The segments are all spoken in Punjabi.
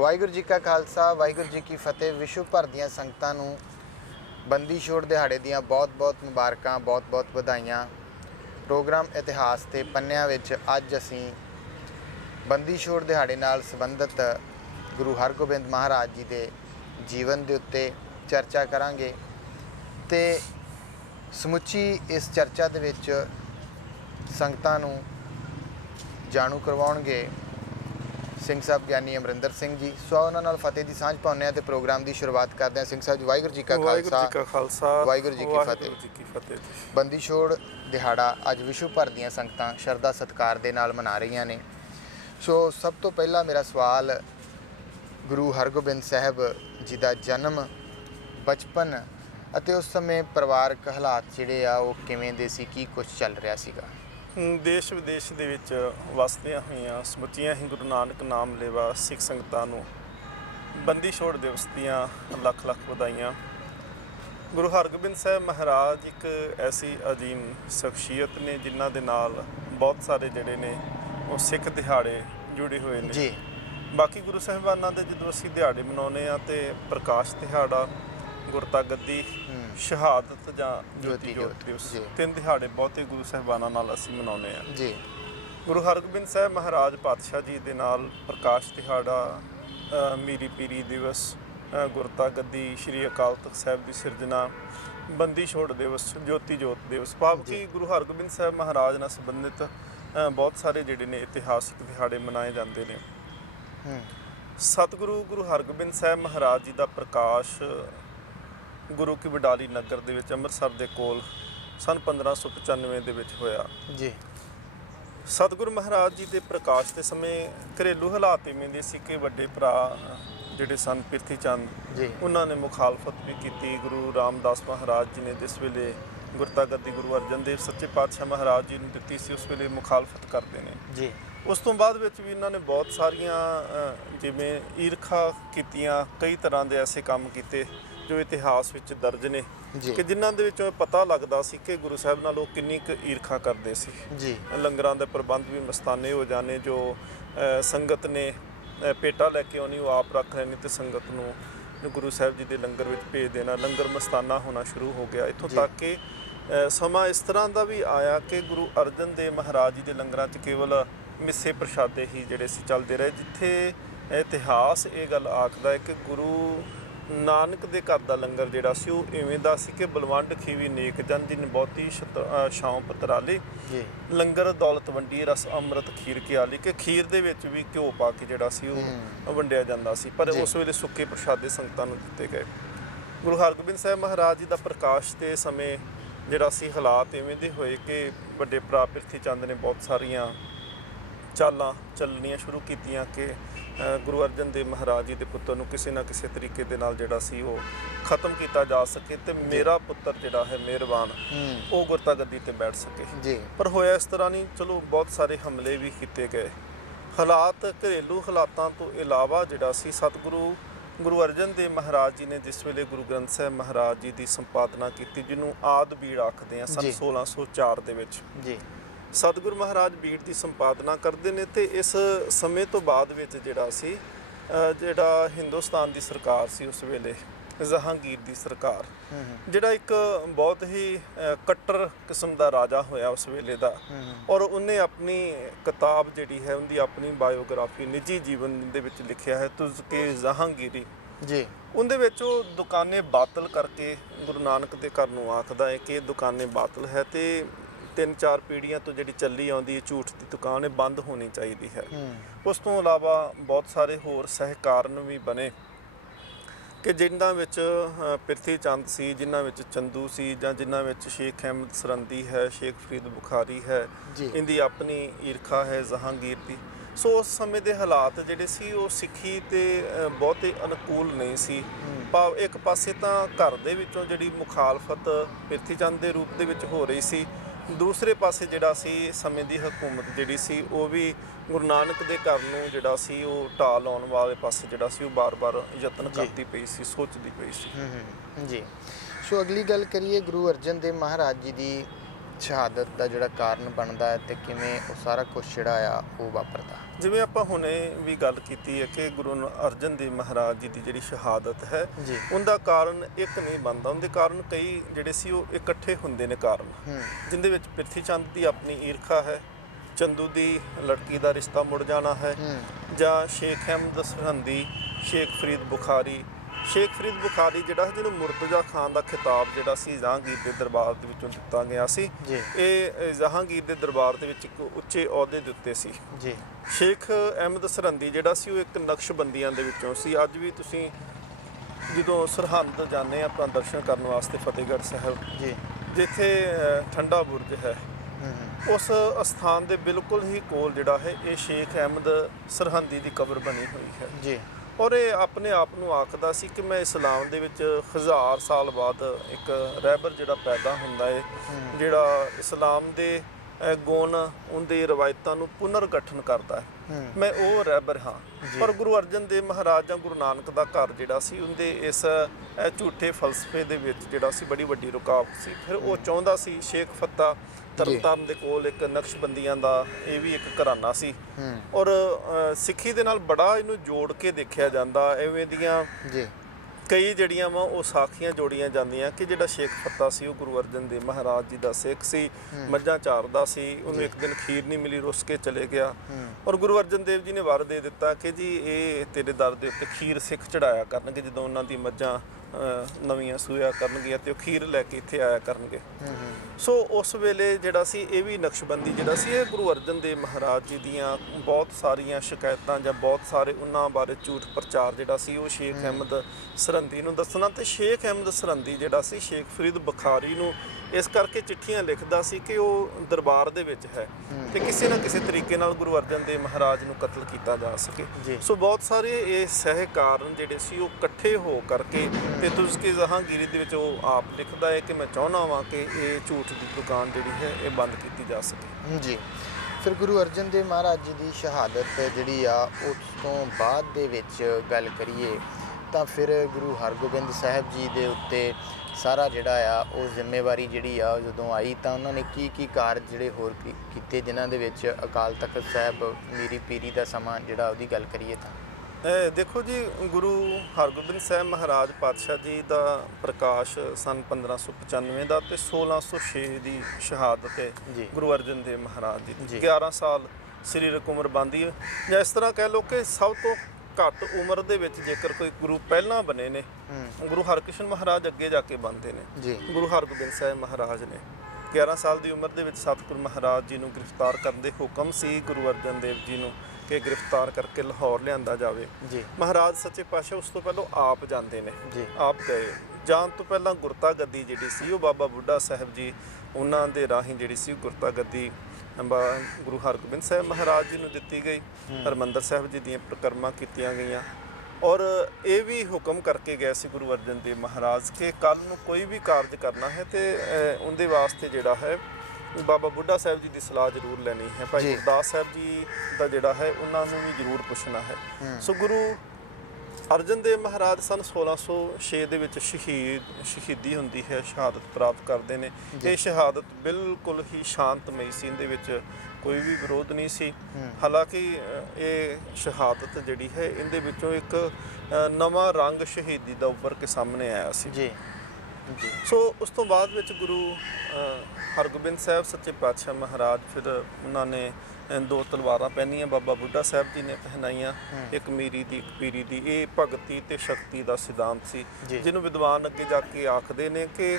ਵਾਹਿਗੁਰੂ ਜੀ ਕਾ ਖਾਲਸਾ ਵਾਹਿਗੁਰੂ ਜੀ ਕੀ ਫਤਿਹ। ਵਿਸ਼ਵ ਭਰ ਦੀਆਂ ਸੰਗਤਾਂ ਨੂੰ ਬੰਦੀ ਛੋੜ ਦਿਹਾੜੇ ਦੀਆਂ ਬਹੁਤ-ਬਹੁਤ ਮੁਬਾਰਕਾਂ, ਬਹੁਤ-ਬਹੁਤ ਵਧਾਈਆਂ। ਪ੍ਰੋਗਰਾਮ ਇਤਿਹਾਸ ਤੇ ਪੰਨਿਆਂ ਵਿੱਚ ਅੱਜ ਅਸੀਂ ਬੰਦੀ ਛੋੜ ਦਿਹਾੜੇ ਨਾਲ ਸੰਬੰਧਿਤ ਗੁਰੂ ਹਰਗੋਬਿੰਦ ਮਹਾਰਾਜ ਜੀ ਦੇ ਜੀਵਨ ਦੇ ਉੱਤੇ ਚਰਚਾ ਕਰਾਂਗੇ ਤੇ ਸਮੁੱਚੀ ਇਸ ਚਰਚਾ ਦੇ ਵਿੱਚ ਸੰਗਤਾਂ ਨੂੰ ਜਾਣੂ ਕਰਵਾਉਣਗੇ ਸਿੰਘ ਸਾਹਿਬ ਗਿਆਨੀ ਅਮਰਿੰਦਰ ਸਿੰਘ जी। ਸੋ ਉਹਨਾਂ ਨਾਲ ਫਤਿਹ ਦੀ ਸਾਂਝ ਪਾਉਂਦੇ ਹਾਂ ਤੇ ਪ੍ਰੋਗਰਾਮ ਦੀ ਸ਼ੁਰੂਆਤ ਕਰਦੇ ਹਾਂ। ਸਿੰਘ ਸਾਹਿਬ ਜੀ, ਵਾਹਿਗੁਰੂ ਜੀ ਕਾ ਖਾਲਸਾ ਵਾਹਿਗੁਰੂ ਜੀ ਕੀ ਫਤਿਹ। ਬੰਦੀ ਛੋੜ ਦਿਹਾੜਾ ਅੱਜ ਵਿਸ਼ਵ ਭਰ ਦੀਆਂ ਸੰਗਤਾਂ ਸ਼ਰਧਾ ਸਤਿਕਾਰ ਦੇ ਨਾਲ ਮਨਾ ਰਹੀਆਂ ਨੇ। ਸੋ ਸਭ ਤੋਂ ਪਹਿਲਾਂ ਮੇਰਾ ਸਵਾਲ ਗੁਰੂ ਹਰਗੋਬਿੰਦ ਸਾਹਿਬ ਜੀ ਦਾ ਜਨਮ, ਬਚਪਨ ਅਤੇ ਉਸ ਸਮੇਂ ਪਰਿਵਾਰਕ ਹਾਲਾਤ ਜਿਹੜੇ ਆ ਉਹ ਕਿਵੇਂ ਦੇ ਸੀ, ਕੀ ਕੁਝ ਚੱਲ ਰਿਹਾ ਸੀਗਾ? ਦੇਸ਼ ਵਿਦੇਸ਼ ਦੇ ਵਿੱਚ ਵਸਦੀਆਂ ਹੋਈਆਂ ਸਮੁੱਚੀਆਂ ਹੀ ਗੁਰੂ ਨਾਨਕ ਨਾਮ ਲੇਵਾ ਸਿੱਖ ਸੰਗਤਾਂ ਨੂੰ ਬੰਦੀ ਛੋੜ ਦਿਵਸ ਦੀਆਂ ਲੱਖ ਲੱਖ ਵਧਾਈਆਂ। ਗੁਰੂ ਹਰਗੋਬਿੰਦ ਸਾਹਿਬ ਮਹਾਰਾਜ ਇੱਕ ਐਸੀ ਅਜ਼ੀਮ ਸ਼ਖਸੀਅਤ ਨੇ ਜਿਨ੍ਹਾਂ ਦੇ ਨਾਲ ਬਹੁਤ ਸਾਰੇ ਜਿਹੜੇ ਨੇ ਉਹ ਸਿੱਖ ਦਿਹਾੜੇ ਜੁੜੇ ਹੋਏ ਨੇ ਜੀ। ਬਾਕੀ ਗੁਰੂ ਸਾਹਿਬਾਨਾਂ ਦੇ ਜਦੋਂ ਅਸੀਂ ਦਿਹਾੜੇ ਮਨਾਉਂਦੇ ਹਾਂ ਤੇ ਪ੍ਰਕਾਸ਼ ਦਿਹਾੜਾ, ਗੁਰਤਾ ਗੱਦੀ, ਸ਼ਹਾਦਤ ਜਾਂ ਜੋਤੀ ਜੋਤ ਦਿਵਸ, ਤਿੰਨ ਦਿਹਾੜੇ ਬਹੁਤੇ ਗੁਰੂ ਸਾਹਿਬਾਨਾਂ ਨਾਲ ਅਸੀਂ ਮਨਾਉਂਦੇ ਹਾਂ ਜੀ। ਗੁਰੂ ਹਰਗੋਬਿੰਦ ਸਾਹਿਬ ਮਹਾਰਾਜ ਪਾਤਸ਼ਾਹ ਜੀ ਦੇ ਨਾਲ ਪ੍ਰਕਾਸ਼ ਦਿਹਾੜਾ, ਮੀਰੀ ਪੀਰੀ ਦਿਵਸ, ਗੁਰਤਾ ਗੱਦੀ, ਸ਼੍ਰੀ ਅਕਾਲ ਤਖਤ ਸਾਹਿਬ ਦੀ ਸਿਰਜਣਾ, ਬੰਦੀ ਛੋੜ ਦਿਵਸ, ਜੋਤੀ ਜੋਤ ਦਿਵਸ, ਭਾਵ ਕਿ ਗੁਰੂ ਹਰਗੋਬਿੰਦ ਸਾਹਿਬ ਮਹਾਰਾਜ ਨਾਲ ਸੰਬੰਧਿਤ ਬਹੁਤ ਸਾਰੇ ਜਿਹੜੇ ਨੇ ਇਤਿਹਾਸਿਕ ਦਿਹਾੜੇ ਮਨਾਏ ਜਾਂਦੇ ਨੇ। ਸਤਿਗੁਰੂ ਗੁਰੂ ਹਰਗੋਬਿੰਦ ਸਾਹਿਬ ਮਹਾਰਾਜ ਜੀ ਦਾ ਪ੍ਰਕਾਸ਼ ਗੁਰੂ ਕੀ ਵਡਾਲੀ ਨਗਰ ਦੇ ਵਿੱਚ ਅੰਮ੍ਰਿਤਸਰ ਦੇ ਕੋਲ ਸਨ 1595 ਦੇ ਵਿੱਚ ਹੋਇਆ ਜੀ। ਸਤਿਗੁਰੂ ਮਹਾਰਾਜ ਜੀ ਦੇ ਪ੍ਰਕਾਸ਼ ਦੇ ਸਮੇਂ ਘਰੇਲੂ ਹਾਲਾਤ ਇਵੇਂ ਦੇ ਸੀ ਕਿ ਵੱਡੇ ਭਰਾ ਜਿਹੜੇ ਸਨ ਪ੍ਰਿਥੀ ਚੰਦ ਜੀ, ਉਹਨਾਂ ਨੇ ਮੁਖਾਲਫਤ ਵੀ ਕੀਤੀ। ਗੁਰੂ ਰਾਮਦਾਸ ਮਹਾਰਾਜ ਜੀ ਨੇ ਜਿਸ ਵੇਲੇ ਗੁਰਤਾ ਗੱਦੀ ਗੁਰੂ ਅਰਜਨ ਦੇਵ ਸੱਚੇ ਪਾਤਸ਼ਾਹ ਮਹਾਰਾਜ ਜੀ ਨੂੰ ਦਿੱਤੀ ਸੀ ਉਸ ਵੇਲੇ ਮੁਖਾਲਫਤ ਕਰਦੇ ਨੇ ਜੀ। ਉਸ ਤੋਂ ਬਾਅਦ ਵਿੱਚ ਵੀ ਇਹਨਾਂ ਨੇ ਬਹੁਤ ਸਾਰੀਆਂ ਜਿਵੇਂ ਈਰਖਾ ਕੀਤੀਆਂ, ਕਈ ਤਰ੍ਹਾਂ ਦੇ ਐਸੇ ਕੰਮ ਕੀਤੇ ਜੋ ਇਤਿਹਾਸ ਵਿੱਚ ਦਰਜ ਨੇ ਕਿ ਜਿਨ੍ਹਾਂ ਦੇ ਵਿੱਚੋਂ ਪਤਾ ਲੱਗਦਾ ਸੀ ਕਿ ਗੁਰੂ ਸਾਹਿਬ ਨਾਲ ਉਹ ਕਿੰਨੀ ਕੁ ਈਰਖਾ ਕਰਦੇ ਸੀ ਜੀ। ਲੰਗਰਾਂ ਦੇ ਪ੍ਰਬੰਧ ਵੀ ਮਸਤਾਨੇ ਹੋ ਜਾਣੇ, ਜੋ ਸੰਗਤ ਨੇ ਪੇਟਾ ਲੈ ਕੇ ਆਉਣੀ ਉਹ ਆਪ ਰੱਖ ਲੈਣੀ ਤੇ ਸੰਗਤ ਨੂੰ ਗੁਰੂ ਸਾਹਿਬ ਜੀ ਦੇ ਲੰਗਰ ਵਿੱਚ ਭੇਜ ਦੇਣਾ। ਲੰਗਰ ਮਸਤਾਨਾ ਹੋਣਾ ਸ਼ੁਰੂ ਹੋ ਗਿਆ। ਇੱਥੋਂ ਤੱਕ ਕਿ ਸਮਾਂ ਇਸ ਤਰ੍ਹਾਂ ਦਾ ਵੀ ਆਇਆ ਕਿ ਗੁਰੂ ਅਰਜਨ ਦੇਵ ਮਹਾਰਾਜ ਜੀ ਦੇ ਲੰਗਰਾਂ 'ਚ ਕੇਵਲ ਮਿੱਸੇ ਪ੍ਰਸ਼ਾਦੇ ਹੀ ਜਿਹੜੇ ਸੀ ਚੱਲਦੇ ਰਹੇ, ਜਿੱਥੇ ਇਤਿਹਾਸ ਇਹ ਗੱਲ ਆਖਦਾ ਹੈ ਕਿ ਗੁਰੂ ਨਾਨਕ ਦੇ ਘਰ ਦਾ ਲੰਗਰ ਜਿਹੜਾ ਸੀ ਉਹ ਇਵੇਂ ਦਾ ਸੀ ਕਿ ਬਲਵੰਡ ਖੀਵੀ ਨੇਕ ਜਨ ਜਿਨ ਬਹੁਤੀ ਛਾਉ ਪਤਰਾਲੀ, ਲੰਗਰ ਦੌਲਤ ਵੰਡੀ ਰਸ ਅੰਮ੍ਰਿਤ ਖੀਰ ਕੀ ਆਲੀ, ਕਿ ਖੀਰ ਦੇ ਵਿੱਚ ਵੀ ਘਿਓ ਪਾ ਕੇ ਜਿਹੜਾ ਸੀ ਉਹ ਵੰਡਿਆ ਜਾਂਦਾ ਸੀ, ਪਰ ਉਸ ਵੇਲੇ ਸੁੱਕੇ ਪ੍ਰਸ਼ਾਦੇ ਸੰਗਤਾਂ ਨੂੰ ਦਿੱਤੇ ਗਏ। ਗੁਰੂ ਹਰਗੋਬਿੰਦ ਸਾਹਿਬ ਮਹਾਰਾਜ ਜੀ ਦਾ ਪ੍ਰਕਾਸ਼ ਦੇ ਸਮੇਂ ਜਿਹੜਾ ਸੀ ਹਾਲਾਤ ਇਵੇਂ ਦੇ ਹੋਏ ਕਿ ਵੱਡੇ ਭਰਾ ਪ੍ਰਿਥੀ ਚੰਦ ਨੇ ਬਹੁਤ ਸਾਰੀਆਂ ਚਾਲਾਂ ਚੱਲਣੀਆਂ ਸ਼ੁਰੂ ਕੀਤੀਆਂ ਕਿ ਗੁਰੂ ਅਰਜਨ ਦੇਵ ਮਹਾਰਾਜ ਜੀ ਦੇ ਪੁੱਤਰ ਨੂੰ ਕਿਸੇ ਨਾ ਕਿਸੇ ਤਰੀਕੇ ਦੇ ਨਾਲ ਜਿਹੜਾ ਸੀ ਉਹ ਖਤਮ ਕੀਤਾ ਜਾ ਸਕੇ ਤੇ ਮੇਰਾ ਪੁੱਤਰ ਜਿਹੜਾ ਹੈ ਮਿਹਰਬਾਨ ਉਹ ਗੁਰਤਾ ਗੱਦੀ ਤੇ ਬੈਠ ਸਕੇ ਜੀ। ਪਰ ਹੋਇਆ ਇਸ ਤਰ੍ਹਾਂ ਨਹੀਂ। ਚਲੋ ਬਹੁਤ ਸਾਰੇ ਹਮਲੇ ਵੀ ਕੀਤੇ ਗਏ। ਹਾਲਾਤ ਘਰੇਲੂ ਹਾਲਾਤਾਂ ਤੋਂ ਇਲਾਵਾ ਜਿਹੜਾ ਸੀ ਸਤਿਗੁਰੂ ਗੁਰੂ ਅਰਜਨ ਦੇਵ ਮਹਾਰਾਜ ਜੀ ਨੇ ਜਿਸ ਵੇਲੇ ਗੁਰੂ ਗ੍ਰੰਥ ਸਾਹਿਬ ਮਹਾਰਾਜ ਜੀ ਦੀ ਸੰਪਾਦਨਾ ਕੀਤੀ, ਜਿਹਨੂੰ ਆਦਿ ਬੀੜ ਆਖਦੇ ਆ, ਸਨ 1604 ਦੇ ਵਿੱਚ ਜੀ ਸਤਿਗੁਰੂ ਮਹਾਰਾਜ ਬੀੜ ਦੀ ਸੰਪਾਦਨਾ ਕਰਦੇ ਨੇ। ਤੇ ਇਸ ਸਮੇਂ ਤੋਂ ਬਾਅਦ ਵਿੱਚ ਜਿਹੜਾ ਹਿੰਦੁਸਤਾਨ ਦੀ ਸਰਕਾਰ ਸੀ ਉਸ ਵੇਲੇ ਜਹਾਂਗੀਰ ਦੀ ਸਰਕਾਰ, ਜਿਹੜਾ ਇੱਕ ਬਹੁਤ ਹੀ ਕੱਟਰ ਕਿਸਮ ਦਾ ਰਾਜਾ ਹੋਇਆ ਉਸ ਵੇਲੇ ਦਾ, ਔਰ ਉਹਨੇ ਆਪਣੀ ਕਿਤਾਬ ਜਿਹੜੀ ਹੈ ਉਹਦੀ ਆਪਣੀ ਬਾਇਓਗ੍ਰਾਫੀ ਨਿੱਜੀ ਜੀਵਨ ਦੇ ਵਿੱਚ ਲਿਖਿਆ ਹੈ ਤੁਜ਼ ਕੇ ਜਹਾਂਗੀਰੀ ਜੀ। ਉਹਦੇ ਵਿੱਚ ਉਹ ਦੁਕਾਨੇ ਬਾਤਲ ਕਰਕੇ ਗੁਰੂ ਨਾਨਕ ਦੇ ਘਰ ਨੂੰ ਆਖਦਾ ਹੈ ਕਿ ਇਹ ਦੁਕਾਨੇ ਬਾਤਲ ਹੈ ਤੇ 3-4 ਪੀੜ੍ਹੀਆਂ ਤੋਂ ਜਿਹੜੀ ਚੱਲੀ ਆਉਂਦੀ ਹੈ ਝੂਠ ਦੀ ਦੁਕਾਨ ਇਹ ਬੰਦ ਹੋਣੀ ਚਾਹੀਦੀ ਹੈ। ਉਸ ਤੋਂ ਇਲਾਵਾ ਬਹੁਤ ਸਾਰੇ ਹੋਰ ਸਹਿਕਾਰਨ ਵੀ ਬਣੇ ਕਿ ਜਿਨ੍ਹਾਂ ਵਿੱਚ ਪ੍ਰਿਥੀ ਚੰਦ ਸੀ, ਜਿਨ੍ਹਾਂ ਵਿੱਚ ਚੰਦੂ ਸੀ, ਜਾਂ ਜਿਨ੍ਹਾਂ ਵਿੱਚ ਸ਼ੇਖ ਅਹਿਮਦ ਸਰੰਦੀ ਹੈ, ਸ਼ੇਖ ਫਰੀਦ ਬੁਖਾਰੀ ਹੈ, ਇਹਦੀ ਆਪਣੀ ਈਰਖਾ ਹੈ ਜਹਾਂਗੀਰ ਦੀ। ਸੋ ਉਸ ਸਮੇਂ ਦੇ ਹਾਲਾਤ ਜਿਹੜੇ ਸੀ ਉਹ ਸਿੱਖੀ ਤੇ ਬਹੁਤੇ ਅਨੁਕੂਲ ਨਹੀਂ ਸੀ। ਭਾਵ ਇੱਕ ਪਾਸੇ ਤਾਂ ਘਰ ਦੇ ਵਿੱਚੋਂ ਜਿਹੜੀ ਮੁਖਾਲਫਤ ਪ੍ਰਿਥੀ ਚੰਦ ਦੇ ਰੂਪ ਦੇ ਵਿੱਚ ਹੋ ਰਹੀ ਸੀ, ਦੂਸਰੇ ਪਾਸੇ ਜਿਹੜਾ ਸੀ ਸਮੇਂ ਦੀ ਹਕੂਮਤ ਜਿਹੜੀ ਸੀ ਉਹ ਵੀ ਗੁਰੂ ਨਾਨਕ ਦੇ ਘਰ ਨੂੰ ਜਿਹੜਾ ਸੀ ਉਹ ਢਾਹ ਲਾਉਣ ਵਾਲੇ ਪਾਸੇ ਜਿਹੜਾ ਸੀ ਉਹ ਬਾਰ-ਬਾਰ ਯਤਨ ਕਰਦੀ ਪਈ ਸੀ, ਸੋਚਦੀ ਪਈ ਸੀ ਜੀ। ਸੋ ਅਗਲੀ ਗੱਲ ਕਰੀਏ ਗੁਰੂ ਅਰਜਨ ਦੇਵ ਮਹਾਰਾਜ ਜੀ ਦੀ ਸ਼ਹਾਦਤ ਦਾ ਜਿਹੜਾ ਕਾਰਨ ਬਣਦਾ ਹੈ ਤੇ ਕਿਵੇਂ ਉਹ ਸਾਰਾ ਕੁਝ ਜਿਹੜਾ ਆ ਉਹ ਵਾਪਰਦਾ? ਜਿਵੇਂ ਆਪਾਂ ਹੁਣੇ ਵੀ ਗੱਲ ਕੀਤੀ ਹੈ ਕਿ ਗੁਰੂ ਅਰਜਨ ਦੇਵ ਮਹਾਰਾਜ ਜੀ ਦੀ ਜਿਹੜੀ ਸ਼ਹਾਦਤ ਹੈ ਜੀ ਉਹਦਾ ਕਾਰਨ ਇੱਕ ਨਹੀਂ ਬਣਦਾ, ਉਹਦੇ ਕਾਰਨ ਕਈ ਜਿਹੜੇ ਸੀ ਉਹ ਇਕੱਠੇ ਹੁੰਦੇ ਨੇ ਕਾਰਨ, ਜਿੰਦੇ ਵਿੱਚ ਪ੍ਰਿਥੀ ਚੰਦ ਦੀ ਆਪਣੀ ਈਰਖਾ ਹੈ, ਚੰਦੂ ਦੀ ਲੜਕੀ ਦਾ ਰਿਸ਼ਤਾ ਮੁੜ ਜਾਣਾ ਹੈ, ਜਾਂ ਸ਼ੇਖ ਅਹਿਮਦ ਸਰਹੰਦੀ, ਸ਼ੇਖ ਫਰੀਦ ਬੁਖਾਰੀ। ਸ਼ੇਖ ਫਰੀਦ ਬੁਖਾਰੀ ਜਿਹੜਾ ਜਿਹਨੂੰ ਮੁਰਤਜ਼ਾ ਖਾਨ ਦਾ ਖਿਤਾਬ ਜਿਹੜਾ ਸੀ ਜਹਾਂਗੀਰ ਦੇ ਦਰਬਾਰ ਦੇ ਵਿੱਚੋਂ ਦਿੱਤਾ ਗਿਆ ਸੀ, ਇਹ ਜਹਾਂਗੀਰ ਦੇ ਦਰਬਾਰ ਦੇ ਵਿੱਚ ਇੱਕ ਉੱਚੇ ਅਹੁਦੇ ਦੇ ਉੱਤੇ ਸੀ ਜੀ। ਸ਼ੇਖ ਅਹਿਮਦ ਸਰਹੰਦੀ ਜਿਹੜਾ ਸੀ ਉਹ ਇੱਕ ਨਕਸ਼ਬੰਦੀਆਂ ਦੇ ਵਿੱਚੋਂ ਸੀ। ਅੱਜ ਵੀ ਤੁਸੀਂ ਜਦੋਂ ਸਰਹੰਦ ਜਾਂਦੇ ਆਪਾਂ ਦਰਸ਼ਨ ਕਰਨ ਵਾਸਤੇ ਫਤਿਹਗੜ੍ਹ ਸਾਹਿਬ ਜੀ, ਜਿੱਥੇ ਠੰਡਾ ਬੁਰਜ ਹੈ, ਉਸ ਅਸਥਾਨ ਦੇ ਬਿਲਕੁਲ ਹੀ ਕੋਲ ਜਿਹੜਾ ਹੈ ਇਹ ਸ਼ੇਖ ਅਹਿਮਦ ਸਰਹੰਦੀ ਦੀ ਕਬਰ ਬਣੀ ਹੋਈ ਹੈ ਜੀ। ਔਰ ਇਹ ਆਪਣੇ ਆਪ ਨੂੰ ਆਖਦਾ ਸੀ ਕਿ ਮੈਂ ਇਸਲਾਮ ਦੇ ਵਿੱਚ 1000 ਸਾਲ ਬਾਅਦ ਇੱਕ ਰਹਿਬਰ ਜਿਹੜਾ ਪੈਦਾ ਹੁੰਦਾ ਹੈ, ਜਿਹੜਾ ਇਸਲਾਮ ਦੇ ਗੁਣ ਉਹਦੇ ਰਵਾਇਤਾਂ ਨੂੰ ਪੁਨਰਗਠਨ ਕਰਦਾ ਹੈ, ਮੈਂ ਉਹ ਰਹਿਬਰ ਹਾਂ। ਪਰ ਗੁਰੂ ਅਰਜਨ ਦੇਵ ਮਹਾਰਾਜ ਜਾਂ ਗੁਰੂ ਨਾਨਕ ਦਾ ਘਰ ਜਿਹੜਾ ਸੀ ਉਹਦੇ ਇਸ ਝੂਠੇ ਫਲਸਫੇ ਦੇ ਵਿੱਚ ਜਿਹੜਾ ਸੀ ਬੜੀ ਵੱਡੀ ਰੁਕਾਵਟ ਸੀ। ਫਿਰ ਉਹ ਚਾਹੁੰਦਾ ਸੀ ਸ਼ੇਖ ਫੱਤਾ ਤਰਨਤਾਰਨ ਦੇ ਕੋਲ ਇੱਕ ਨਕਸ਼ਬੰਦੀਆਂ ਦਾ ਇਹ ਵੀ ਇੱਕ ਘਰਾਨਾ ਸੀ, ਔਰ ਸਿੱਖੀ ਦੇ ਨਾਲ ਬੜਾ ਇਹਨੂੰ ਜੋੜ ਕੇ ਦੇਖਿਆ ਜਾਂਦਾ। ਐਵੇਂ ਦੀਆਂ ਕਈ ਜਿਹੜੀਆਂ ਵਾ ਉਹ ਸਾਖੀਆਂ ਜੋੜੀਆਂ ਜਾਂਦੀਆਂ ਕਿ ਜਿਹੜਾ ਸ਼ੇਖ ਫੱਤਾ ਸੀ ਉਹ ਗੁਰੂ ਅਰਜਨ ਦੇਵ ਮਹਾਰਾਜ ਜੀ ਦਾ ਸਿੱਖ ਸੀ, ਮੱਝਾਂ ਚਾਰਦਾ ਸੀ, ਉਹਨੂੰ ਇੱਕ ਦਿਨ ਖੀਰ ਨਹੀਂ ਮਿਲੀ, ਰੁੱਸ ਕੇ ਚਲੇ ਗਿਆ, ਔਰ ਗੁਰੂ ਅਰਜਨ ਦੇਵ ਜੀ ਨੇ ਵਰ ਦੇ ਦਿੱਤਾ ਕਿ ਜੀ ਇਹ ਤੇਰੇ ਦਰ ਦੇ ਉੱਤੇ ਖੀਰ ਸਿੱਖ ਚੜਾਇਆ ਕਰਨਗੇ, ਜਦੋਂ ਉਹਨਾਂ ਦੀ ਮੱਝਾਂ ਨਵੀਆਂ ਸੂਇਆ ਕਰਨਗੀਆਂ ਤੇ ਉਹ ਖੀਰ ਲੈ ਕੇ ਇੱਥੇ ਆਇਆ ਕਰਨਗੇ। ਸੋ ਉਸ ਵੇਲੇ ਜਿਹੜਾ ਸੀ ਇਹ ਵੀ ਨਕਸ਼ਬੰਦੀ ਜਿਹੜਾ ਸੀ ਇਹ ਗੁਰੂ ਅਰਜਨ ਦੇਵ ਮਹਾਰਾਜ ਜੀ ਦੀਆਂ ਬਹੁਤ ਸਾਰੀਆਂ ਸ਼ਿਕਾਇਤਾਂ ਜਾਂ ਬਹੁਤ ਸਾਰੇ ਉਹਨਾਂ ਬਾਰੇ ਝੂਠ ਪ੍ਰਚਾਰ ਜਿਹੜਾ ਸੀ ਉਹ ਸ਼ੇਖ ਅਹਿਮਦ ਸਰਹੰਦੀ ਨੂੰ ਦੱਸਣਾ। ਤੇ ਸ਼ੇਖ ਅਹਿਮਦ ਸਰਹੰਦੀ ਜਿਹੜਾ ਸੀ ਸ਼ੇਖ ਫਰੀਦ ਬੁਖਾਰੀ ਨੂੰ ਇਸ ਕਰਕੇ ਚਿੱਠੀਆਂ ਲਿਖਦਾ ਸੀ ਕਿ ਉਹ ਦਰਬਾਰ ਦੇ ਵਿੱਚ ਹੈ ਤੇ ਕਿਸੇ ਨਾ ਕਿਸੇ ਤਰੀਕੇ ਨਾਲ ਗੁਰੂ ਅਰਜਨ ਦੇਵ ਮਹਾਰਾਜ ਨੂੰ ਕਤਲ ਕੀਤਾ ਜਾ ਸਕੇ। ਸੋ ਬਹੁਤ ਸਾਰੇ ਇਹ ਸਹਿ ਕਾਰਨ ਜਿਹੜੇ ਸੀ ਉਹ ਇਕੱਠੇ ਹੋ ਕਰਕੇ ਤੇ ਤੁਜ਼ਕੇ ਜਹਾਂਗੀਰੀ ਦੇ ਵਿੱਚ ਉਹ ਆਪ ਲਿਖਦਾ ਹੈ ਕਿ ਮੈਂ ਚਾਹੁੰਦਾ ਵਾਂ ਕਿ ਇਹ ਝੂਠ ਦੀ ਦੁਕਾਨ ਜਿਹੜੀ ਹੈ ਇਹ ਬੰਦ ਕੀਤੀ ਜਾ ਸਕੇ ਜੀ। ਫਿਰ ਗੁਰੂ ਅਰਜਨ ਦੇਵ ਮਹਾਰਾਜ ਜੀ ਦੀ ਸ਼ਹਾਦਤ ਜਿਹੜੀ ਆ ਉਸ ਤੋਂ ਬਾਅਦ ਦੇ ਵਿੱਚ ਗੱਲ ਕਰੀਏ ਤਾਂ ਫਿਰ ਗੁਰੂ ਹਰਗੋਬਿੰਦ ਸਾਹਿਬ ਜੀ ਦੇ ਉੱਤੇ ਸਾਰਾ ਜਿਹੜਾ ਆ ਉਹ ਜ਼ਿੰਮੇਵਾਰੀ ਜਿਹੜੀ ਆ ਜਦੋਂ ਆਈ ਤਾਂ ਉਹਨਾਂ ਨੇ ਕੀ ਕਾਰਜ ਜਿਹੜੇ ਹੋਰ ਕੀਤੇ, ਜਿਨ੍ਹਾਂ ਦੇ ਵਿੱਚ ਅਕਾਲ ਤਖਤ ਸਾਹਿਬ ਮੀਰੀ ਪੀਰੀ ਦਾ ਸਮਾਂ ਜਿਹੜਾ ਉਹਦੀ ਗੱਲ ਕਰੀਏ ਤਾਂ ਦੇਖੋ ਜੀ, ਗੁਰੂ ਹਰਗੋਬਿੰਦ ਸਾਹਿਬ ਮਹਾਰਾਜ ਪਾਤਸ਼ਾਹ ਜੀ ਦਾ ਪ੍ਰਕਾਸ਼ ਸਨ 1595 ਦਾ ਤੇ 1606 ਦੀ ਸ਼ਹਾਦਤ ਹੈ ਗੁਰੂ ਅਰਜਨ ਦੇਵ ਮਹਾਰਾਜ ਜੀ ਦੀ। 11 ਸਾਲ ਸਰੀਰਕ ਉਮਰ ਬਣਦੀ ਹੈ, ਜਾਂ ਇਸ ਤਰ੍ਹਾਂ ਕਹਿ ਲਓ ਕਿ ਸਭ ਤੋਂ ਘੱਟ ਉਮਰ ਦੇ ਵਿੱਚ ਜੇਕਰ ਕੋਈ ਗੁਰੂ ਪਹਿਲਾਂ ਬਣੇ ਨੇ, ਗੁਰੂ ਹਰਕ੍ਰਿਸ਼ਨ ਮਹਾਰਾਜ ਅੱਗੇ ਜਾ ਕੇ ਬਣਦੇ ਨੇ, ਗੁਰੂ ਹਰਗੋਬਿੰਦ ਸਾਹਿਬ ਮਹਾਰਾਜ ਨੇ 11 ਸਾਲ ਦੀ ਉਮਰ ਦੇ ਵਿੱਚ ਸਤਿਗੁਰੂ ਮਹਾਰਾਜ ਜੀ ਨੂੰ ਗ੍ਰਿਫਤਾਰ ਕਰਨ ਦੇ ਹੁਕਮ ਸੀ ਗੁਰੂ ਅਰਜਨ ਦੇਵ ਜੀ ਨੂੰ ਕਿ ਗ੍ਰਿਫਤਾਰ ਕਰਕੇ ਲਾਹੌਰ ਲਿਆਂਦਾ ਜਾਵੇ। ਮਹਾਰਾਜ ਸੱਚੇ ਪਾਤਸ਼ਾਹ ਉਸ ਤੋਂ ਪਹਿਲਾਂ ਆਪ ਜਾਂਦੇ ਨੇ, ਆਪ ਗਏ। ਜਾਣ ਤੋਂ ਪਹਿਲਾਂ ਗੁਰਤਾ ਗੱਦੀ ਜਿਹੜੀ ਸੀ ਉਹ ਬਾਬਾ ਬੁੱਢਾ ਸਾਹਿਬ ਜੀ ਉਹਨਾਂ ਦੇ ਰਾਹੀਂ ਜਿਹੜੀ ਸੀ ਗੁਰਤਾ ਗੱਦੀ ਗੁਰੂ ਹਰਗੋਬਿੰਦ ਸਾਹਿਬ ਮਹਾਰਾਜ ਜੀ ਨੂੰ ਦਿੱਤੀ ਗਈ। ਹਰਿਮੰਦਰ ਸਾਹਿਬ ਜੀ ਦੀਆਂ ਪ੍ਰਕਰਮਾਂ ਕੀਤੀਆਂ ਗਈਆਂ, ਔਰ ਇਹ ਵੀ ਹੁਕਮ ਕਰਕੇ ਗਏ ਸੀ ਗੁਰੂ ਅਰਜਨ ਦੇਵ ਮਹਾਰਾਜ ਕਿ ਕੱਲ੍ਹ ਨੂੰ ਕੋਈ ਵੀ ਕਾਰਜ ਕਰਨਾ ਹੈ ਤੇ ਉਹਦੇ ਵਾਸਤੇ ਜਿਹੜਾ ਹੈ ਬਾਬਾ ਬੁੱਢਾ ਸਾਹਿਬ ਜੀ ਦੀ ਸਲਾਹ ਜ਼ਰੂਰ ਲੈਣੀ ਹੈ। ਭਾਈ ਗੁਰਦਾਸ ਸਾਹਿਬ ਜੀ ਦਾ ਜਿਹੜਾ ਹੈ ਉਹਨਾਂ ਨੂੰ ਵੀ ਜ਼ਰੂਰ ਪੁੱਛਣਾ ਹੈ। ਸੋ ਗੁਰੂ ਅਰਜਨ ਦੇਵ ਮਹਾਰਾਜ ਸਨ 1606 ਦੇ ਵਿੱਚ ਸ਼ਹੀਦੀ ਹੁੰਦੀ ਹੈ, ਸ਼ਹਾਦਤ ਪ੍ਰਾਪਤ ਕਰਦੇ ਨੇ। ਇਹ ਸ਼ਹਾਦਤ ਬਿਲਕੁਲ ਹੀ ਸ਼ਾਂਤਮਈ ਸੀ, ਇਹਦੇ ਵਿੱਚ ਕੋਈ ਵੀ ਵਿਰੋਧ ਨਹੀਂ ਸੀ। ਹਾਲਾਂਕਿ ਇਹ ਸ਼ਹਾਦਤ ਜਿਹੜੀ ਹੈ ਇਹਦੇ ਵਿੱਚੋਂ ਇੱਕ ਨਵਾਂ ਰੰਗ ਸ਼ਹੀਦੀ ਦਾ ਉੱਭਰ ਕੇ ਸਾਹਮਣੇ ਆਇਆ ਸੀ। ਸੋ ਉਸ ਤੋਂ ਬਾਅਦ ਵਿੱਚ ਗੁਰੂ ਹਰਗੋਬਿੰਦ ਸਾਹਿਬ ਸੱਚੇ ਪਾਤਸ਼ਾਹ ਮਹਾਰਾਜ ਫਿਰ ਉਹਨਾਂ ਨੇ 2 ਤਲਵਾਰਾਂ ਪਹਿਨੀਆਂ, ਬਾਬਾ ਬੁੱਢਾ ਸਾਹਿਬ ਜੀ ਨੇ ਪਹਿਨਾਈਆਂ, ਇੱਕ ਮੀਰੀ ਦੀ ਇੱਕ ਪੀਰੀ ਦੀ। ਇਹ ਭਗਤੀ ਤੇ ਸ਼ਕਤੀ ਦਾ ਸਿਧਾਂਤ ਸੀ, ਜਿਹਨੂੰ ਵਿਦਵਾਨ ਅੱਗੇ ਜਾ ਕੇ ਆਖਦੇ ਨੇ ਕਿ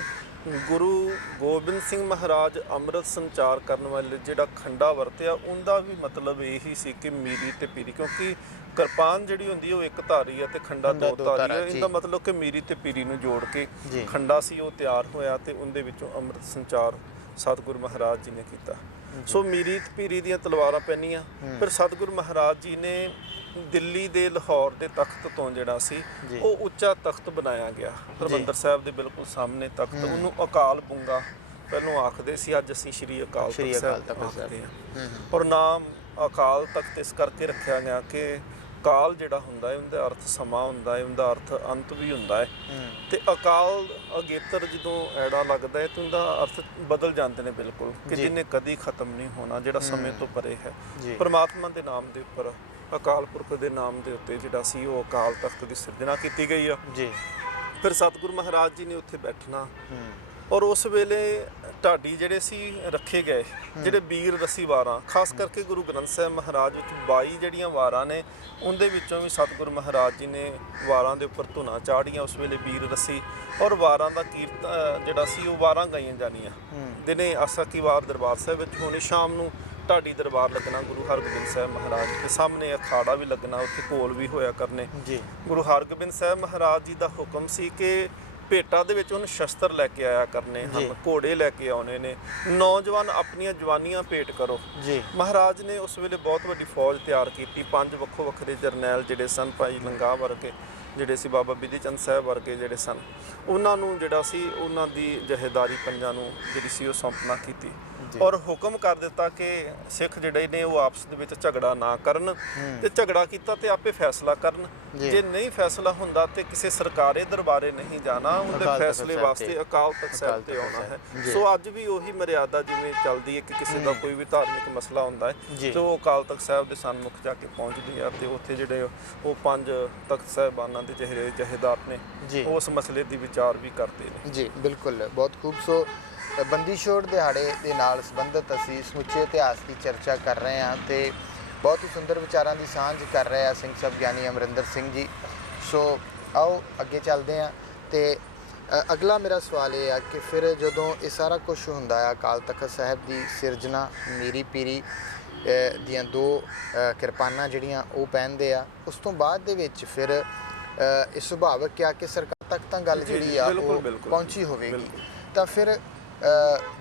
ਗੁਰੂ ਗੋਬਿੰਦ ਸਿੰਘ ਮਹਾਰਾਜ ਅੰਮ੍ਰਿਤ ਸੰਚਾਰ ਕਰਨ ਵਾਲੇ ਜਿਹੜਾ ਖੰਡਾ ਵਰਤਿਆ ਉਹਦਾ ਵੀ ਮਤਲਬ ਇਹੀ ਸੀ ਕਿ ਮੀਰੀ ਤੇ ਪੀਰੀ, ਕਿਉਂਕਿ ਕਿਰਪਾਨ ਜਿਹੜੀ ਹੁੰਦੀ ਉਹ ਇੱਕ ਧਾਰੀ ਹੈ ਤੇ ਖੰਡਾ 2 ਧਾਰੀ ਹੈ। ਇਹਦਾ ਮਤਲਬ ਕਿ ਮੀਰੀ ਤੇ ਪੀਰੀ ਨੂੰ ਜੋੜ ਕੇ ਖੰਡਾ ਸੀ ਉਹ ਤਿਆਰ ਹੋਇਆ ਤੇ ਉਹਦੇ ਵਿੱਚੋਂ ਅੰਮ੍ਰਿਤ ਸੰਚਾਰ ਸਤਿਗੁਰੂ ਮਹਾਰਾਜ ਜੀ ਨੇ ਕੀਤਾ। ਸੋ ਮੀਰੀ ਤੇ ਪੀਰੀ ਦੀਆਂ ਤਲਵਾਰਾਂ ਪਹਿਨੀਆਂ। ਫਿਰ ਸਤਿਗੁਰੂ ਮਹਾਰਾਜ ਜੀ ਨੇ ਦਿੱਲੀ ਦੇ ਲਾਹੌਰ ਦੇ ਤਖਤ ਤੋਂ ਜਿਹੜਾ ਸੀ ਉਹ ਉੱਚਾ ਤਖਤ ਬਣਾਇਆ ਗਿਆ, ਹਰਿਮੰਦਰ ਸਾਹਿਬ ਦੇ ਬਿਲਕੁਲ ਸਾਹਮਣੇ ਤਖਤ, ਉਹਨੂੰ ਅਕਾਲ ਬੁੰਗਾ ਪਹਿਲੋਂ ਆਖਦੇ ਸੀ, ਅੱਜ ਅਸੀਂ ਸ਼੍ਰੀ ਅਕਾਲ ਤਖਤ ਸਾਹਿਬ ਆਖਦੇ ਹਾਂ। ਔਰ ਨਾਮ ਅਕਾਲ ਤਖਤ ਇਸ ਕਰਕੇ ਰੱਖਿਆ ਗਿਆ ਕਿ ਅਕਾਲ ਜਿਹੜਾ ਹੁੰਦਾ ਹੈ ਉਹਦਾ ਅਰਥ ਸਮਾਂ ਹੁੰਦਾ ਹੈ, ਉਹਦਾ ਅਰਥ ਅੰਤ ਵੀ ਹੁੰਦਾ ਹੈ। ਤੇ ਅਕਾਲ ਅਗੇਤਰ ਜਦੋਂ ਐੜਾ ਲੱਗਦਾ ਹੈ ਤਾਂ ਉਹਦਾ ਅਰਥ ਬਦਲ ਜਾਂਦੇ ਨੇ ਬਿਲਕੁਲ, ਕਿ ਜਿਹਨੇ ਕਦੀ ਖਤਮ ਨਹੀਂ ਹੋਣਾ, ਜਿਹੜਾ ਸਮੇਂ ਤੋਂ ਪਰੇ ਹੈ। ਪਰਮਾਤਮਾ ਦੇ ਨਾਮ ਦੇ ਉੱਪਰ, ਅਕਾਲ ਪੁਰਖ ਦੇ ਨਾਮ ਦੇ ਉੱਤੇ ਜਿਹੜਾ ਸੀ ਉਹ ਅਕਾਲ ਤਖਤ ਦੀ ਸਿਰਜਣਾ ਕੀਤੀ ਗਈ ਆ ਜੀ। ਫਿਰ ਸਤਿਗੁਰੂ ਮਹਾਰਾਜ ਜੀ ਨੇ ਉੱਥੇ ਬੈਠਣਾ, ਔਰ ਉਸ ਵੇਲੇ ਢਾਡੀ ਜਿਹੜੇ ਸੀ ਰੱਖੇ ਗਏ, ਜਿਹੜੇ ਵੀਰ ਰਸੀ ਵਾਰਾਂ, ਖਾਸ ਕਰਕੇ ਗੁਰੂ ਗ੍ਰੰਥ ਸਾਹਿਬ ਮਹਾਰਾਜ ਵਿੱਚ 22 ਜਿਹੜੀਆਂ ਵਾਰਾਂ ਨੇ, ਉਹਦੇ ਵਿੱਚੋਂ ਵੀ ਸਤਿਗੁਰੂ ਮਹਾਰਾਜ ਜੀ ਨੇ ਵਾਰਾਂ ਦੇ ਉੱਪਰ ਧੁਨਾਂ ਚਾੜੀਆਂ ਉਸ ਵੇਲੇ ਵੀਰ ਰਸੀ, ਔਰ ਵਾਰਾਂ ਦਾ ਕੀਰਤਨ ਜਿਹੜਾ ਸੀ ਉਹ ਵਾਰਾਂ ਗਾਈਆਂ ਜਾਣੀਆਂ। ਦਿਨੇ ਆਸਾ ਕੀ ਵਾਰ ਦਰਬਾਰ ਸਾਹਿਬ ਵਿੱਚ ਹੋਣੀ, ਸ਼ਾਮ ਨੂੰ ਢਾਡੀ ਦਰਬਾਰ ਲੱਗਣਾ ਗੁਰੂ ਹਰਗੋਬਿੰਦ ਸਾਹਿਬ ਮਹਾਰਾਜ ਦੇ ਸਾਹਮਣੇ, ਅਖਾੜਾ ਵੀ ਲੱਗਣਾ, ਉੱਥੇ ਘੋਲ ਵੀ ਹੋਇਆ ਕਰਨੇ। ਗੁਰੂ ਹਰਗੋਬਿੰਦ ਸਾਹਿਬ ਮਹਾਰਾਜ ਜੀ ਦਾ ਹੁਕਮ ਸੀ ਕਿ ਭੇਟਾ ਦੇ ਵਿੱਚ ਉਹਨੂੰ ਸ਼ਸਤਰ ਲੈ ਕੇ ਆਇਆ ਕਰਨੇ ਹਨ, ਘੋੜੇ ਲੈ ਕੇ ਆਉਣੇ ਨੇ, ਨੌਜਵਾਨ ਆਪਣੀਆਂ ਜਵਾਨੀਆਂ ਭੇਟ ਕਰੋ। ਮਹਾਰਾਜ ਨੇ ਉਸ ਵੇਲੇ ਬਹੁਤ ਵੱਡੀ ਫੌਜ ਤਿਆਰ ਕੀਤੀ, 5 ਵੱਖੋ ਵੱਖਰੇ ਜਰਨੈਲ ਜਿਹੜੇ ਸਨ, ਭਾਈ ਲੰਗਾ ਵਰਗੇ ਜਿਹੜੇ ਸੀ, ਬਾਬਾ ਬਿਧੀ ਚੰਦ ਸਾਹਿਬ ਵਰਗੇ ਜਿਹੜੇ ਸਨ, ਉਹਨਾਂ ਨੂੰ ਜਿਹੜਾ ਸੀ ਉਹਨਾਂ ਦੀ ਜਹੇਦਾਰੀ ਪੰਜਾਂ ਨੂੰ ਜਿਹੜੀ ਸੀ ਉਹ ਸੌਂਪਣਾ ਕੀਤੀ, ਔਰ ਹੁਕਮ ਕਰ ਦਿੱਤਾ ਕਿ ਸਿੱਖ ਜਿਹੜੇ ਨੇ ਉਹ ਆਪਸ ਦੇ ਵਿੱਚ ਝਗੜਾ ਨਾ ਕਰਨ, ਤੇ ਝਗੜਾ ਕੀਤਾ ਤੇ ਆਪੇ ਫੈਸਲਾ ਕਰਨ। ਜੇ ਨਹੀਂ ਫੈਸਲਾ ਹੁੰਦਾ ਤੇ ਕਿਸੇ ਸਰਕਾਰੀ ਦਰਬਾਰੇ ਨਹੀਂ ਜਾਣਾ, ਉਹਦੇ ਫੈਸਲੇ ਵਾਸਤੇ ਅਕਾਲ ਤਖਤ ਸਾਹਿਬ ਤੇ ਆਉਣਾ ਹੈ। ਸੋ ਅੱਜ ਵੀ ਉਹੀ ਮਰਿਆਦਾ ਜਿਵੇਂ ਚੱਲਦੀ ਹੈ ਕਿ ਕਿਸੇ ਦਾ ਕੋਈ ਵੀ ਧਾਰਮਿਕ ਮਸਲਾ ਹੁੰਦਾ ਹੈ ਤੇ ਉਹ ਅਕਾਲ ਤਖਤ ਸਾਹਿਬ ਦੇ ਸਨਮੁਖ ਜਾ ਕੇ ਪਹੁੰਚਦੀ ਆ, ਤੇ ਉੱਥੇ ਜਿਹੜੇ ਉਹ 5 ਤਖਤ ਸਾਹਿਬਾਨਾਂ ਦੇ ਜਿਹੜੇ ਜਹੇਦਾਰ ਨੇ ਉਸ ਮਸਲੇ ਦੀ ਵਿਚਾਰ ਵੀ ਕਰਦੇ ਨੇ। ਜੀ ਬਿਲਕੁਲ, ਬਹੁਤ ਖੂਬ। ਸੋ ਬੰਦੀ ਛੋੜ ਦਿਹਾੜੇ ਦੇ ਨਾਲ ਸੰਬੰਧਿਤ ਅਸੀਂ ਸਮੁੱਚੇ ਇਤਿਹਾਸ ਦੀ ਚਰਚਾ ਕਰ ਰਹੇ ਹਾਂ ਤੇ ਬਹੁਤ ਹੀ ਸੁੰਦਰ ਵਿਚਾਰਾਂ ਦੀ ਸਾਂਝ ਕਰ ਰਹੇ ਆ ਸਿੰਘ ਸਾਹਿਬ ਗਿਆਨੀ ਅਮਰਿੰਦਰ ਸਿੰਘ ਜੀ। ਸੋ ਆਓ ਅੱਗੇ ਚੱਲਦੇ ਹਾਂ। ਤੇ ਅਗਲਾ ਮੇਰਾ ਸਵਾਲ ਇਹ ਆ ਕਿ ਫਿਰ ਜਦੋਂ ਇਹ ਸਾਰਾ ਕੁਝ ਹੁੰਦਾ ਆ, ਅਕਾਲ ਤਖਤ ਸਾਹਿਬ ਦੀ ਸਿਰਜਣਾ, ਮੀਰੀ ਪੀਰੀ ਦੀਆਂ 2 ਕਿਰਪਾਨਾਂ ਜਿਹੜੀਆਂ ਉਹ ਪਹਿਨਦੇ ਆ, ਉਸ ਤੋਂ ਬਾਅਦ ਦੇ ਵਿੱਚ ਫਿਰ ਇਹ ਸੁਭਾਵਿਕ ਆ ਕਿ ਸਰਕਾਰ ਤੱਕ ਤਾਂ ਗੱਲ ਜਿਹੜੀ ਆ ਉਹ ਪਹੁੰਚੀ ਹੋਵੇਗੀ। ਤਾਂ ਫਿਰ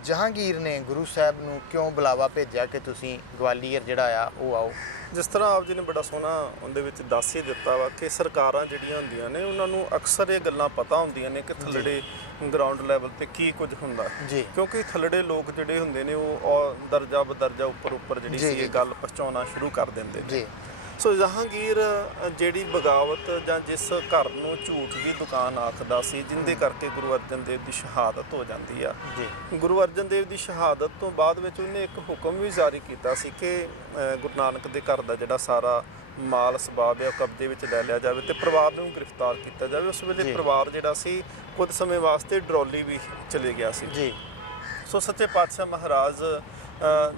ਜਹਾਂਗੀਰ ਨੇ ਗੁਰੂ ਸਾਹਿਬ ਨੂੰ ਕਿਉਂ ਬੁਲਾਵਾ ਭੇਜਿਆ ਕਿ ਤੁਸੀਂ ਗਵਾਲੀਅਰ ਜਿਹੜਾ ਆ ਉਹ ਆਓ? ਜਿਸ ਤਰ੍ਹਾਂ ਆਪ ਜੀ ਨੇ ਬੜਾ ਸੋਹਣਾ ਉਹਦੇ ਵਿੱਚ ਦੱਸ ਹੀ ਦਿੱਤਾ ਵਾ ਕਿ ਸਰਕਾਰਾਂ ਜਿਹੜੀਆਂ ਹੁੰਦੀਆਂ ਨੇ ਉਹਨਾਂ ਨੂੰ ਅਕਸਰ ਇਹ ਗੱਲਾਂ ਪਤਾ ਹੁੰਦੀਆਂ ਨੇ ਕਿ ਥੱਲੜੇ ਗਰਾਊਂਡ ਲੈਵਲ ਤੇ ਕੀ ਕੁਝ ਹੁੰਦਾ, ਕਿਉਂਕਿ ਥੱਲੜੇ ਲੋਕ ਜਿਹੜੇ ਹੁੰਦੇ ਨੇ ਉਹ ਦਰਜਾ ਬਦਰਜਾ ਉੱਪਰ ਜਿਹੜੀ ਸੀ ਇਹ ਗੱਲ ਪਹੁੰਚਾਉਣਾ ਸ਼ੁਰੂ ਕਰ ਦਿੰਦੇ ਨੇ। ਸੋ ਜਹਾਂਗੀਰ ਜਿਹੜੀ ਬਗਾਵਤ ਜਾਂ ਜਿਸ ਘਰ ਨੂੰ ਝੂਠ ਦੀ ਦੁਕਾਨ ਆਖਦਾ ਸੀ, ਜਿੰਦੇ ਕਰਕੇ ਗੁਰੂ ਅਰਜਨ ਦੇਵ ਦੀ ਸ਼ਹਾਦਤ ਹੋ ਜਾਂਦੀ ਆ। ਗੁਰੂ ਅਰਜਨ ਦੇਵ ਦੀ ਸ਼ਹਾਦਤ ਤੋਂ ਬਾਅਦ ਵਿੱਚ ਉਹਨੇ ਇੱਕ ਹੁਕਮ ਵੀ ਜਾਰੀ ਕੀਤਾ ਸੀ ਕਿ ਗੁਰੂ ਨਾਨਕ ਦੇ ਘਰ ਦਾ ਜਿਹੜਾ ਸਾਰਾ ਮਾਲ ਸਬਾਬ ਹੈ ਉਹ ਕਬਜ਼ੇ ਵਿੱਚ ਲੈ ਲਿਆ ਜਾਵੇ ਤੇ ਪਰਿਵਾਰ ਨੂੰ ਗ੍ਰਿਫਤਾਰ ਕੀਤਾ ਜਾਵੇ। ਉਸ ਵੇਲੇ ਪਰਿਵਾਰ ਜਿਹੜਾ ਸੀ ਕੁਝ ਸਮੇਂ ਵਾਸਤੇ ਡਰੋਲੀ ਵੀ ਚਲੇ ਗਿਆ ਸੀ। ਸੋ ਸੱਚੇ ਪਾਤਸ਼ਾਹ ਮਹਾਰਾਜ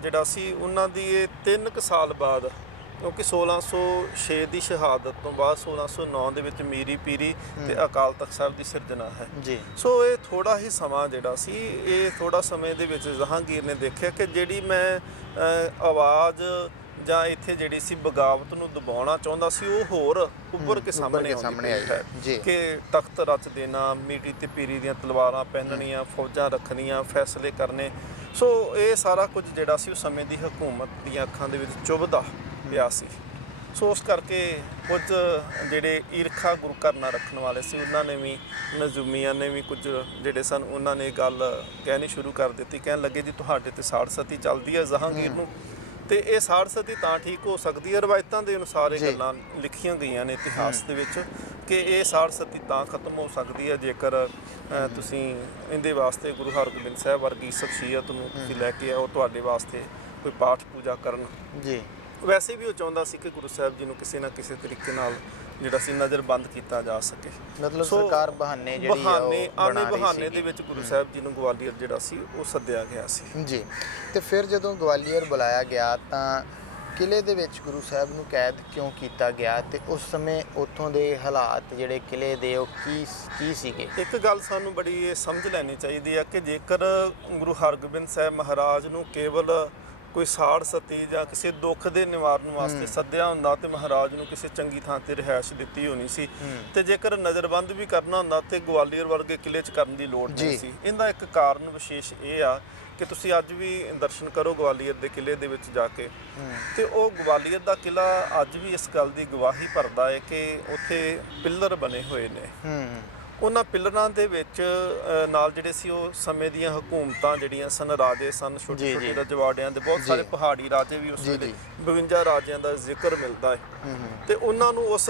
ਜਿਹੜਾ ਸੀ ਉਹਨਾਂ ਦੀ ਇਹ 3 ਸਾਲ ਬਾਅਦ, ਕਿਉਂਕਿ 1606 ਦੀ ਸ਼ਹਾਦਤ ਤੋਂ ਬਾਅਦ 1609 ਦੇ ਵਿੱਚ ਮੀਰੀ ਪੀਰੀ ਤੇ ਅਕਾਲ ਤਖਤ ਸਾਹਿਬ ਦੀ ਸਿਰਜਣਾ ਹੈ। ਸੋ ਇਹ ਥੋੜਾ ਹੀ ਸਮਾਂ ਜਿਹੜਾ ਸੀ, ਇਹ ਥੋੜਾ ਸਮੇਂ ਦੇ ਵਿੱਚ ਜਹਾਂਗੀਰ ਨੇ ਦੇਖਿਆ ਕਿ ਜਿਹੜੀ ਮੈਂ ਆਵਾਜ਼ ਜਾਂ ਇੱਥੇ ਜਿਹੜੀ ਸੀ ਬਗਾਵਤ ਨੂੰ ਦਬਾਉਣਾ ਚਾਹੁੰਦਾ ਸੀ ਉਹ ਹੋਰ ਉੱਭਰ ਕੇ ਸਾਹਮਣੇ ਆਈ ਹੈ ਕਿ ਤਖਤ ਰਚ ਦੇਣਾ, ਮੀਰੀ ਤੇ ਪੀਰੀ ਦੀਆਂ ਤਲਵਾਰਾਂ ਪਹਿਨਣੀਆਂ, ਫੌਜਾਂ ਰੱਖਣੀਆਂ, ਫੈਸਲੇ ਕਰਨੇ। ਸੋ ਇਹ ਸਾਰਾ ਕੁਝ ਜਿਹੜਾ ਸੀ ਉਹ ਸਮੇਂ ਦੀ ਹਕੂਮਤ ਦੀਆਂ ਅੱਖਾਂ ਦੇ ਵਿੱਚ ਚੁਭਦਾ ਪਿਆ ਸੀ। ਸੋ ਉਸ ਕਰਕੇ ਕੁਝ ਜਿਹੜੇ ਈਰਖਾ ਗੁਰੂ ਘਰ ਨਾਲ ਰੱਖਣ ਵਾਲੇ ਸੀ ਉਹਨਾਂ ਨੇ ਵੀ, ਨਜ਼ੂਮੀਆਂ ਨੇ ਵੀ ਕੁਝ ਜਿਹੜੇ ਸਨ ਉਹਨਾਂ ਨੇ ਗੱਲ ਕਹਿਣੀ ਸ਼ੁਰੂ ਕਰ ਦਿੱਤੀ, ਕਹਿਣ ਲੱਗੇ ਜੀ ਤੁਹਾਡੇ ਤੇ ਸਾੜ ਸਤੀ ਚੱਲਦੀ ਹੈ ਜਹਾਂਗੀਰ ਨੂੰ, ਤੇ ਇਹ ਸਾੜ ਸਤੀ ਤਾਂ ਠੀਕ ਹੋ ਸਕਦੀ ਹੈ, ਰਵਾਇਤਾਂ ਦੇ ਅਨੁਸਾਰ ਇਹ ਗੱਲਾਂ ਲਿਖੀਆਂ ਗਈਆਂ ਨੇ ਇਤਿਹਾਸ ਦੇ ਵਿੱਚ ਕਿ ਇਹ ਸਾੜ ਸਤੀ ਤਾਂ ਖਤਮ ਹੋ ਸਕਦੀ ਹੈ ਜੇਕਰ ਤੁਸੀਂ ਇਹਦੇ ਵਾਸਤੇ ਗੁਰੂ ਹਰਗੋਬਿੰਦ ਸਾਹਿਬ ਵਰਗੀ ਸ਼ਖਸੀਅਤ ਨੂੰ ਤੁਸੀਂ ਲੈ ਕੇ ਆਓ, ਤੁਹਾਡੇ ਵਾਸਤੇ ਕੋਈ ਪਾਠ ਪੂਜਾ ਕਰਨ। ਵੈਸੇ ਵੀ ਉਹ ਚਾਹੁੰਦਾ ਸੀ ਕਿ ਗੁਰੂ ਸਾਹਿਬ ਜੀ ਨੂੰ ਕਿਸੇ ਨਾ ਕਿਸੇ ਤਰੀਕੇ ਨਾਲ ਜਿਹੜਾ ਸੀ ਨਜ਼ਰਬੰਦ ਕੀਤਾ ਜਾ ਸਕੇ। ਮਤਲਬ ਸਰਕਾਰ ਬਹਾਨੇ ਜਿਹੜੀ ਆ ਉਹ ਬਣਾ ਰਹੀ ਸੀ। ਬਹਾਨੇ ਦੇ ਵਿੱਚ ਗੁਰੂ ਸਾਹਿਬ ਜੀ ਨੂੰ ਗਵਾਲੀਅਰ ਜਿਹੜਾ ਸੀ ਉਹ ਸੱਦਿਆ ਗਿਆ ਸੀ। ਜੀ। ਤੇ ਫਿਰ ਜਦੋਂ ਗਵਾਲੀਅਰ ਬੁਲਾਇਆ ਗਿਆ ਤਾਂ ਕਿਲੇ ਦੇ ਵਿੱਚ ਗੁਰੂ ਸਾਹਿਬ ਨੂੰ ਕੈਦ ਕਿਉਂ ਕੀਤਾ ਗਿਆ ਤੇ ਉਸ ਸਮੇਂ ਉੱਥੋਂ ਦੇ ਹਾਲਾਤ ਜਿਹੜੇ ਕਿਲੇ ਦੇ ਉਹ ਕੀ ਸੀਗੇ? ਇੱਕ ਗੱਲ ਸਾਨੂੰ ਬੜੀ ਇਹ ਸਮਝ ਲੈਣੀ ਚਾਹੀਦੀ ਆ ਕਿ ਜੇਕਰ ਗੁਰੂ ਹਰਗੋਬਿੰਦ ਸਾਹਿਬ ਮਹਾਰਾਜ ਨੂੰ ਕੇਵਲ ਕੋਈ ਸਾੜ ਸਤੀ ਜਾਂ ਕਿਸੇ ਦੁੱਖ ਦੇ ਨਿਵਾਰਨ ਵਾਸਤੇ ਸੱਦਿਆ ਹੁੰਦਾ ਤੇ ਮਹਾਰਾਜ ਨੂੰ ਕਿਸੇ ਚੰਗੀ ਥਾਂ ਤੇ ਰਿਹਾਇਸ਼ ਦਿੱਤੀ ਹੋਣੀ ਸੀ, ਤੇ ਜੇਕਰ ਨਜ਼ਰਬੰਦ ਵੀ ਕਰਨਾ ਹੁੰਦਾ ਤੇ ਗਵਾਲੀਅਰ ਵਰਗੇ ਕਿਲੇ 'ਚ ਕਰਨ ਦੀ ਲੋੜ ਨਹੀਂ ਸੀ। ਇਹਦਾ ਇੱਕ ਕਾਰਨ ਵਿਸ਼ੇਸ਼ ਇਹ ਆ ਕਿ ਤੁਸੀਂ ਅੱਜ ਵੀ ਦਰਸ਼ਨ ਕਰੋ ਗਵਾਲੀਅਰ ਦੇ ਕਿਲੇ ਦੇ ਵਿੱਚ ਜਾ ਕੇ, ਤੇ ਉਹ ਗਵਾਲੀਅਰ ਦਾ ਕਿਲਾ ਅੱਜ ਵੀ ਇਸ ਗੱਲ ਦੀ ਗਵਾਹੀ ਭਰਦਾ ਹੈ ਕਿ ਉੱਥੇ ਪਿੱਲਰ ਬਣੇ ਹੋਏ ਨੇ, ਉਹਨਾਂ ਪਿਲਰਾਂ ਦੇ ਵਿੱਚ ਨਾਲ ਜਿਹੜੇ ਸੀ ਉਹ ਸਮੇਂ ਦੀਆਂ ਹਕੂਮਤਾਂ ਜਿਹੜੀਆਂ ਸਨ, ਰਾਜੇ ਸਨ, ਛੋਟੇ ਜੀ, ਛੋਟੇ ਜੀ। ਰਜਵਾੜਿਆਂ ਦੇ ਬਹੁਤ ਸਾਰੇ ਪਹਾੜੀ ਰਾਜੇ ਵੀ ਉਸ ਜੀ, ਵੇਲੇ ਜੀ। 52 ਰਾਜਿਆਂ ਦਾ ਜ਼ਿਕਰ ਮਿਲਦਾ ਹੈ ਤੇ ਉਹਨਾਂ ਨੂੰ ਉਸ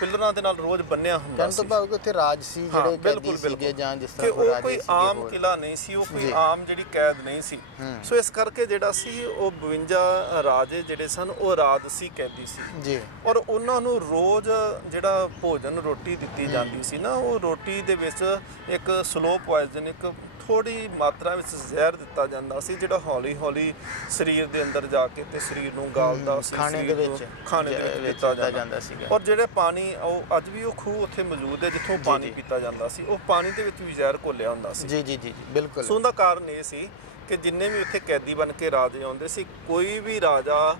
ਪਿਲਰਾਂ ਦੇ ਨਾਲ ਰੋਜ਼ ਬੰਨਿਆ ਹੁੰਦਾ ਕਹਿਣ ਤੋਂ ਸੀ। ਭਾਵ ਕਿ ਉੱਥੇ ਰਾਜ ਸੀ ਹਾਂ, ਜਿਹੜੇ ਬਿਲਕੁਲ, ਕੈਦੀ ਸੀਗੇ ਬਿਲਕੁਲ। ਜਾਂ ਜਿਸ ਕਿ ਤਰ੍ਹਾਂ ਕੋਈ ਉਹ ਰਾਜੇ ਕੋਈ ਸੀਗੇ ਆਮ ਹੋਰ। ਕਿਲਾ ਨਹੀਂ ਸੀ, ਉਹ ਕੋਈ ਜੀ। ਆਮ ਜਿਹੜੀ ਕੈਦ ਨਹੀਂ ਸੀ। ਸੋ ਇਸ ਕਰਕੇ ਜਿਹੜਾ ਸੀ ਉਹ 52 ਰਾਜੇ ਜਿਹੜੇ ਸਨ ਉਹ ਰਾਜਸੀ ਕੈਦੀ ਸੀ ਜੀ ਔਰ ਉਹਨਾਂ ਨੂੰ ਰੋਜ਼ ਜਿਹੜਾ ਭੋਜਨ ਰੋਟੀ ਦਿੱਤੀ ਜਾਂਦੀ ਸੀ ਨਾ, ਉਹ ਰੋਟੀ ਦੇ ਵਿੱਚ ਇੱਕ ਸਲੋ ਪੋਇਜ਼ਨ, ਇੱਕ ਥੋੜੀ ਮਾਤਰਾ ਵਿੱਚ ਜ਼ਹਿਰ ਦਿੱਤਾ ਜਾਂਦਾ ਸੀ ਜਿਹੜਾ ਹੌਲੀ ਹੌਲੀ ਸਰੀਰ ਦੇ ਅੰਦਰ ਜਾ ਕੇ ਤੇ ਸਰੀਰ ਨੂੰ ਗਾਲਦਾ ਸੀ, ਖਾਣੇ ਦੇ ਸਰੀਰ ਨੂੰ ਵਿੱਚ ਖਾਣੇ ਦੇ ਵਿੱਚ ਦਿੱਤਾ ਜਾਂਦਾ ਸੀਗਾ। ਔਰ ਜਿਹੜੇ ਪਾਣੀ, ਉਹ ਅੱਜ ਵੀ ਉਹ ਖੂਹ ਉੱਥੇ ਮੌਜੂਦ ਹੈ ਜਿੱਥੋਂ ਪਾਣੀ ਪੀਤਾ ਜਾਂਦਾ ਸੀ, ਉਹ ਪਾਣੀ ਦੇ ਵਿੱਚ ਵੀ ਜ਼ਹਿਰ ਘੋਲਿਆ ਹੁੰਦਾ ਸੀ। ਜੀ ਜੀ ਜੀ ਬਿਲਕੁਲ। ਸੋ ਉਹਦਾ ਕਾਰਨ ਇਹ ਸੀ ਕਿ ਜਿੰਨੇ ਵੀ ਉੱਥੇ ਕੈਦੀ ਬਣ ਕੇ ਰਾਜੇ ਆਉਂਦੇ ਸੀ, ਕੋਈ ਵੀ ਰਾਜਾ,